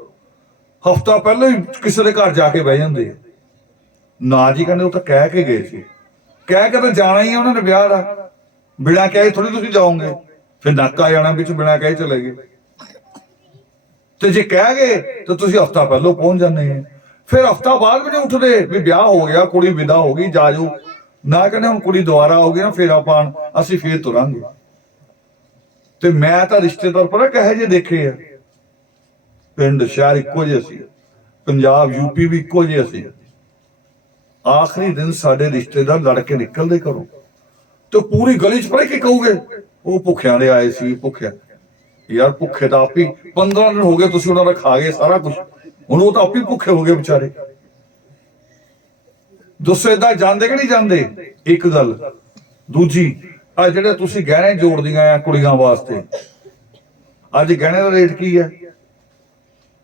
ਹਫਤਾ ਪਹਿਲਾਂ ਹੀ ਕਿਸੇ ਦੇ ਘਰ ਜਾ ਕੇ ਬਹਿ ਜਾਂਦੇ ਨਾ ਜੀ, ਕਹਿੰਦੇ ਉਹ ਤਾਂ ਕਹਿ ਕੇ ਗਏ ਸੀ। ਕਹਿ ਕੇ ਤਾਂ ਜਾਣਾ ਹੀ ਆ ਉਹਨਾਂ ਨੇ ਵਿਆਹ ਦਾ, ਬਿਨਾਂ ਕਹੇ ਥੋੜੀ ਤੁਸੀਂ ਜਾਓਗੇ। ਫਿਰ ਨਾਕਾ ਜਾਣਾ ਵਿੱਚ, ਬਿਨਾਂ ਕਹੇ ਚਲੇ ਗਏ। ਤੇ ਜੇ ਕਹਿ ਗਏ ਤਾਂ ਤੁਸੀਂ ਹਫਤਾ ਪਹਿਲਾਂ ਪਹੁੰਚ ਜਾਂਦੇ ਆ। ਫਿਰ ਹਫਤਾ ਬਾਅਦ ਵੀ ਨਹੀਂ ਉੱਠਦੇ ਵੀ ਵਿਆਹ ਹੋ ਗਿਆ, ਕੁੜੀ ਵਿਦਾ ਹੋ ਗਈ, ਜਾ ਜਾਓ। ਨਾ ਕਹਿੰਦੇ ਹੁਣ ਕੁੜੀ ਦੁਬਾਰਾ ਹੋ ਗਈ ਨਾ, ਫੇਰਾ ਪਾਣ ਅਸੀਂ ਫੇਰ ਤੁਰਾਂਗੇ। ਤੇ ਮੈਂ ਤਾਂ ਰਿਸ਼ਤੇਦਾਰ ਪਤਾ ਕਹੇ ਜੇ ਦੇਖੇ ਆ, ਪਿੰਡ ਸ਼ਹਿਰ ਇੱਕੋ ਜਿਹੇ ਸੀ, ਪੰਜਾਬ ਯੂਪੀ ਵੀ ਇੱਕੋ ਜਿਹੇ ਸੀ। ਆਖਰੀ ਦਿਨ ਸਾਡੇ ਰਿਸ਼ਤੇਦਾਰ ਲੜ ਕੇ ਨਿਕਲਦੇ ਘਰੋਂ, ਤੇ ਪੂਰੀ ਗਲੀ 'ਚ ਪਤਾ ਕੀ ਕਹੋਗੇ? ਉਹ ਭੁੱਖਿਆਂ ਦੇ ਆਏ ਸੀ। ਭੁੱਖਿਆ ਯਾਰ, ਭੁੱਖੇ ਤਾਂ ਆਪ ਹੀ 15 ਦਿਨ ਹੋ ਗਏ, ਤੁਸੀਂ ਉਹਨਾਂ ਦਾ ਖਾ ਗਏ ਸਾਰਾ ਕੁਝ, ਹੁਣ ਉਹ ਤਾਂ ਆਪ ਹੀ ਭੁੱਖੇ ਹੋ ਗਏ ਵਿਚਾਰੇ। ਦੱਸੋ ਏਦਾਂ ਜਾਂਦੇ ਕਿ ਨਹੀਂ ਜਾਂਦੇ? ਇੱਕ ਗੱਲ। ਦੂਜੀ, ਆ ਜਿਹੜੇ ਤੁਸੀਂ ਗਹਿਣੇ ਜੋੜਦੀਆਂ ਆ ਕੁੜੀਆਂ ਵਾਸਤੇ, ਅੱਜ ਗਹਿਣੇ ਦਾ ਰੇਟ ਕੀ ਹੈ?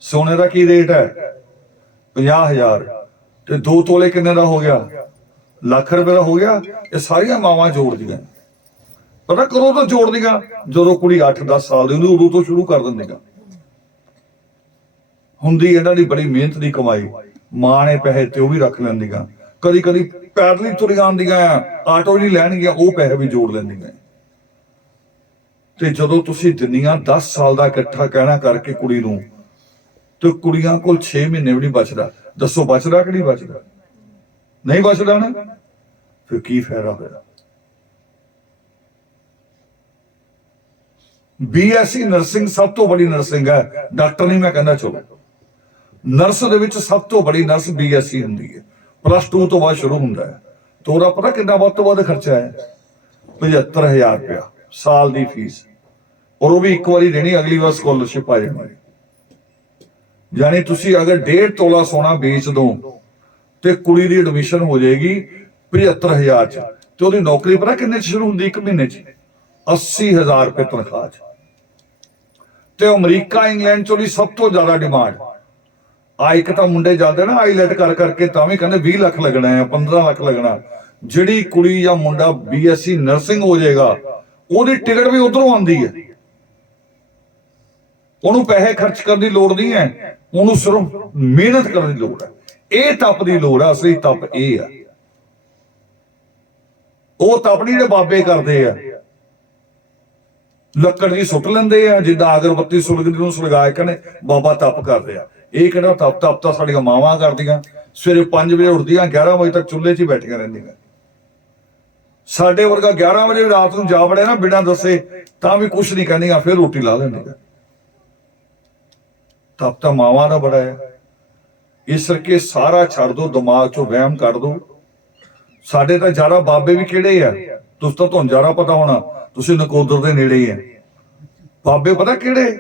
ਸੋਨੇ ਦਾ ਕੀ ਰੇਟ ਹੈ? 50,000। ਤੇ 2 ਤੋਲੇ ਕਿੰਨੇ ਦਾ ਹੋ ਗਿਆ? ਲੱਖ ਰੁਪਏ ਦਾ ਹੋ ਗਿਆ। ਇਹ ਸਾਰੀਆਂ ਮਾਵਾਂ ਜੋੜਦੀਆਂ। ਪਤਾ ਕਰੋ ਤਾਂ ਜੋੜਦੀਆਂ ਜਦੋਂ ਕੁੜੀ 8-10 ਸਾਲ ਦੀ ਹੁੰਦੀ, ਉਦੋਂ ਤੋਂ ਸ਼ੁਰੂ ਕਰ ਦਿੰਦੀਆਂ। ਹੁੰਦੀ ਇਹਨਾਂ ਦੀ ਬੜੀ ਮਿਹਨਤ ਦੀ ਕਮਾਈ, ਮਾਂ ਨੇ ਪੈਸੇ ਤੇ ਉਹ ਵੀ ਰੱਖ ਲੈਂਦੀਆਂ। ਕਦੀ ਕਦੀ ਪੈਦਲ ਤੁਰੀਆਂ ਆਉਂਦੀਆਂ, ਆਟੋ ਨਹੀਂ ਲੈਣਗੀਆਂ, ਉਹ ਪੈਸੇ ਵੀ ਜੋੜ ਲੈਂਦੀਆਂ। ਤੇ ਜਦੋਂ ਤੁਸੀਂ ਦਿੰਦੀਆਂ 10 ਸਾਲ ਦਾ ਇਕੱਠਾ ਕਹਿਣਾ ਕਰਕੇ ਕੁੜੀ ਨੂੰ, ਤੇ ਕੁੜੀਆਂ ਕੋਲ 6 ਮਹੀਨੇ ਵੀ ਨਹੀਂ ਬਚਦਾ। ਦੱਸੋ ਬਚਦਾ ਕਿ ਨਹੀਂ ਬਚਦਾ? ਨਹੀਂ ਬਚਦਾ ਨਾ, ਫਿਰ ਕੀ ਫਾਇਦਾ ਹੋਇਆ? BSc ਨਰਸਿੰਗ ਸਭ ਤੋਂ ਬੜੀ ਨਰਸਿੰਗ ਹੈ, ਡਾਕਟਰ ਨਹੀਂ ਮੈਂ ਕਹਿੰਦਾ। ਚਲੋ ਨਰਸ ਦੇ ਵਿੱਚ ਸਭ ਤੋਂ ਬੜੀ ਨਰਸ BSc ਹੁੰਦੀ ਹੈ, +2 ਤੋਂ ਬਾਅਦ ਸ਼ੁਰੂ ਹੁੰਦਾ ਹੈ। ਤੇ ਉਹਦਾ ਪਤਾ ਕਿੰਨਾ ਵੱਧ ਤੋਂ ਵੱਧ ਖਰਚਾ ਹੈ? 75,000 ਰੁਪਇਆ ਸਾਲ ਦੀ ਫੀਸ, ਔਰ ਉਹ ਵੀ ਇੱਕ ਵਾਰੀ ਦੇਣੀ, ਅਗਲੀ ਵਾਰ ਸਕਾਲਰਸ਼ਿਪ ਆ ਜਾਣੀ। ਯਾਨੀ ਤੁਸੀਂ ਅਗਰ 1.5 ਤੋਲਾ ਸੋਨਾ ਵੇਚ ਦੋ ਤੇ ਕੁੜੀ ਦੀ ਐਡਮਿਸ਼ਨ ਹੋ ਜਾਏਗੀ 75,000 ਚ, ਤੇ ਉਹਦੀ ਨੌਕਰੀ ਪਤਾ ਕਿੰਨੇ ਚ ਸ਼ੁਰੂ ਹੁੰਦੀ? 1 ਮਹੀਨੇ ਚ 80,000 ਰੁਪਏ ਤਨਖਾਹ ਚ। ਤੇ ਅਮਰੀਕਾ ਇੰਗਲੈਂਡ ਚੋਂ ਵੀ ਸਭ ਤੋਂ ਜ਼ਿਆਦਾ ਡਿਮਾਂਡ ਆ। ਇੱਕ ਤਾਂ ਮੁੰਡੇ ਜਾਂਦੇ ਨਾ ਆਈਲੈਟ ਕਰ ਕਰਕੇ, ਤਾਂ ਵੀ ਕਹਿੰਦੇ 20 ਲੱਖ ਲੱਗਣਾ ਹੈ, 15 ਲੱਖ ਲੱਗਣਾ। ਜਿਹੜੀ ਕੁੜੀ ਜਾਂ ਮੁੰਡਾ BSc ਨਰਸਿੰਗ ਹੋ ਜਾਏਗਾ, ਉਹਦੀ ਟਿਕਟ ਵੀ ਉਧਰੋਂ ਆਉਂਦੀ ਹੈ। ਉਹਨੂੰ ਪੈਸੇ ਖਰਚ ਕਰਨ ਦੀ ਲੋੜ ਨਹੀਂ ਹੈ, ਉਹਨੂੰ ਸਿਰਫ ਮਿਹਨਤ ਕਰਨ ਦੀ ਲੋੜ ਹੈ। ਇਹ ਤਪ ਦੀ ਲੋੜ ਹੈ। ਅਸਲੀ ਤਪ ਇਹ ਆ। ਉਹ ਤਪ ਨਹੀਂ ਜਿਹੜੇ ਬਾਬੇ ਕਰਦੇ ਆ, ਲੱਕੜ ਦੀ ਸੁੱਟ ਲੈਂਦੇ ਆ, ਜਿੱਦਾਂ ਅਗਰਬੱਤੀ ਸੁਲਗਦੀ ਨੂੰ ਸੁਲਗਾ ਕੇ ਕਹਿੰਦੇ ਬਾਬਾ ਤਪ ਕਰਦੇ ਆ। ਇਹ ਕਿਹੜਾ ਤਪ ਤਾਂ ਸਾਡੀਆਂ ਮਾਵਾਂ ਕਰਦੀਆਂ। ਸਵੇਰੇ 5 ਵਜੇ ਉੱਠਦੀਆਂ, 11 ਵਜੇ ਤੱਕ ਚੁੱਲ੍ਹੇ 'ਚ ਹੀ ਬੈਠੀਆਂ ਰਹਿੰਦੀਆਂ। ਸਾਡੇ ਵਰਗਾ 11 ਵਜੇ ਰਾਤ ਨੂੰ ਜਾ ਵੜੇ ਨਾ ਬਿਨਾਂ ਦੱਸੇ ਤਾਂ ਵੀ ਕੁਛ ਨਹੀਂ ਕਹਿੰਦੀਆਂ, ਫਿਰ ਰੋਟੀ ਲਾ ਲੈਂਦੀਆਂ। ਤਪ ਤਾਂ ਮਾਵਾਂ ਦਾ ਬੜਾ ਹੈ। ਇਸ ਕਰਕੇ ਸਾਰਾ ਛੱਡ ਦੋ, ਦਿਮਾਗ 'ਚੋਂ ਵਹਿਮ ਕੱਢ ਦੋ। ਸਾਡੇ ਤਾਂ ਜ਼ਿਆਦਾ ਬਾਬੇ ਵੀ ਕਿਹੜੇ ਆ, ਤੁਸੀਂ ਤਾਂ ਤੁਹਾਨੂੰ ਜ਼ਿਆਦਾ ਪਤਾ ਹੋਣਾ, ਤੁਸੀਂ ਨਕੋਦਰ ਦੇ ਨੇੜੇ ਆ। ਬਾਬੇ ਪਤਾ ਕਿਹੜੇ?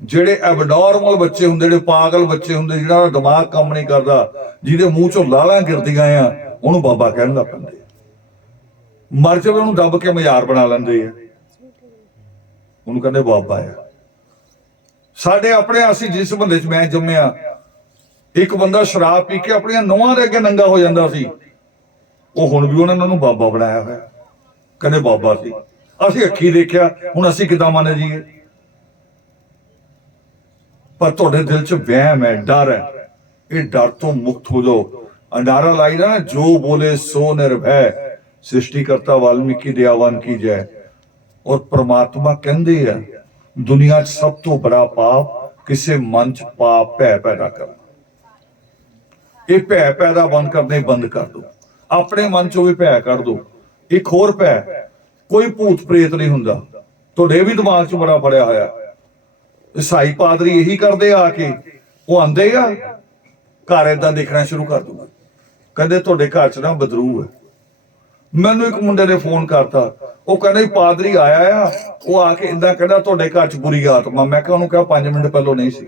ਜਿਹੜੇ ਐਬਨੋਰਮਲ ਬੱਚੇ ਹੁੰਦੇ, ਜਿਹੜੇ ਪਾਗਲ ਬੱਚੇ ਹੁੰਦੇ, ਜਿਹਨਾਂ ਦਾ ਦਿਮਾਗ ਕੰਮ ਨਹੀਂ ਕਰਦਾ, ਜਿਹਦੇ ਮੂੰਹ 'ਚੋਂ ਲਾਲਾਂ ਗਿਰਦੀਆਂ ਆ, ਉਹਨੂੰ ਬਾਬਾ ਕਹਿਣ ਲੱਗ ਪੈਂਦੇ ਆ। ਮਰ ਜਾਵੇ ਉਹਨੂੰ ਦੱਬ ਕੇ ਮਜ਼ਾਰ ਬਣਾ ਲੈਂਦੇ ਆ, ਉਹਨੂੰ ਕਹਿੰਦੇ ਬਾਬਾ ਆ। ਸਾਡੇ ਆਪਣੇ, ਅਸੀਂ ਜਿਸ ਬੰਦੇ 'ਚ ਮੈਂ ਜੰਮਿਆ, ਇੱਕ ਬੰਦਾ ਸ਼ਰਾਬ ਪੀ ਕੇ ਆਪਣੀਆਂ ਨਹੁੰਆਂ ਦੇ ਅੱਗੇ ਨੰਗਾ ਹੋ ਜਾਂਦਾ ਸੀ। ਉਹ ਹੁਣ ਵੀ ਉਹਨਾਂ ਨੂੰ ਬਾਬਾ ਬਣਾਇਆ ਹੋਇਆ, ਕਹਿੰਦੇ ਬਾਬਾ ਸੀ। ਅਸੀਂ ਅੱਖੀ ਦੇਖਿਆ, ਹੁਣ ਅਸੀਂ ਕਿੱਦਾਂ ਮੰਨ ਜੀਏ? ਪਰ ਤੁਹਾਡੇ ਦਿਲ 'ਚ ਵਹਿਮ ਹੈ, ਡਰ ਹੈ। ਇਹ ਡਰ ਤੋਂ ਮੁਕਤ ਹੋ ਜਾਓ। ਅੰਡਾਰਾ ਲਾਈ ਨਾ, ਜੋ ਬੋਲੇ ਸੋ ਨਿਰਭੈ, ਸ੍ਰਿਸ਼ਟੀਕਰਤਾ ਵਾਲਮੀਕੀ ਦਇਆਵਾਨ ਕੀ ਜੈ। ਔਰ ਪ੍ਰਮਾਤਮਾ ਕਹਿੰਦੇ ਆ, ਦੁਨੀਆ 'ਚ ਸਭ ਤੋਂ ਬੜਾ ਪਾਪ ਕਿਸੇ ਮਨ 'ਚ ਪਾਪ ਭੈ ਪੈਦਾ ਕਰਨਾ। ਇਹ ਭੈ ਪੈਦਾ ਬੰਦ ਕਰ ਦੋ। ਆਪਣੇ ਮਨ 'ਚੋਂ ਵੀ ਭੈ ਕੱਢ ਦੋ। ਇੱਕ ਹੋਰ ਭੈ, ਕੋਈ ਭੂਤ ਪ੍ਰੇਤ ਨਹੀਂ ਹੁੰਦਾ। ਤੁਹਾਡੇ ਵੀ ਦਿਮਾਗ 'ਚ ਬੜਾ ਫੜਿਆ ਹੋਇਆ। ਈਸਾਈ ਪਾਦਰੀ ਇਹੀ ਕਰਦੇ ਆ ਕੇ, ਉਹ ਆਂਦੇ ਆ ਘਰ ਏਦਾਂ ਦੇਖਣਾ ਸ਼ੁਰੂ ਕਰ ਦੂਗਾ, ਕਹਿੰਦੇ ਤੁਹਾਡੇ ਘਰ 'ਚ ਨਾ ਬਦਰੂ ਹੈ। ਮੈਨੂੰ ਇੱਕ ਮੁੰਡੇ ਨੇ ਫੋਨ ਕਰਤਾ, ਉਹ ਕਹਿੰਦਾ ਪਾਦਰੀ ਆਇਆ ਆ, ਉਹ ਆ ਕੇ ਏਦਾਂ ਕਹਿੰਦਾ ਤੁਹਾਡੇ ਘਰ 'ਚ ਬੁਰੀ ਆਤਮਾ। ਮੈਂ ਕਿਹਾ ਉਹਨੂੰ ਕਿਹਾ 5 ਮਿੰਟ ਪਹਿਲੋਂ ਨਹੀਂ ਸੀ।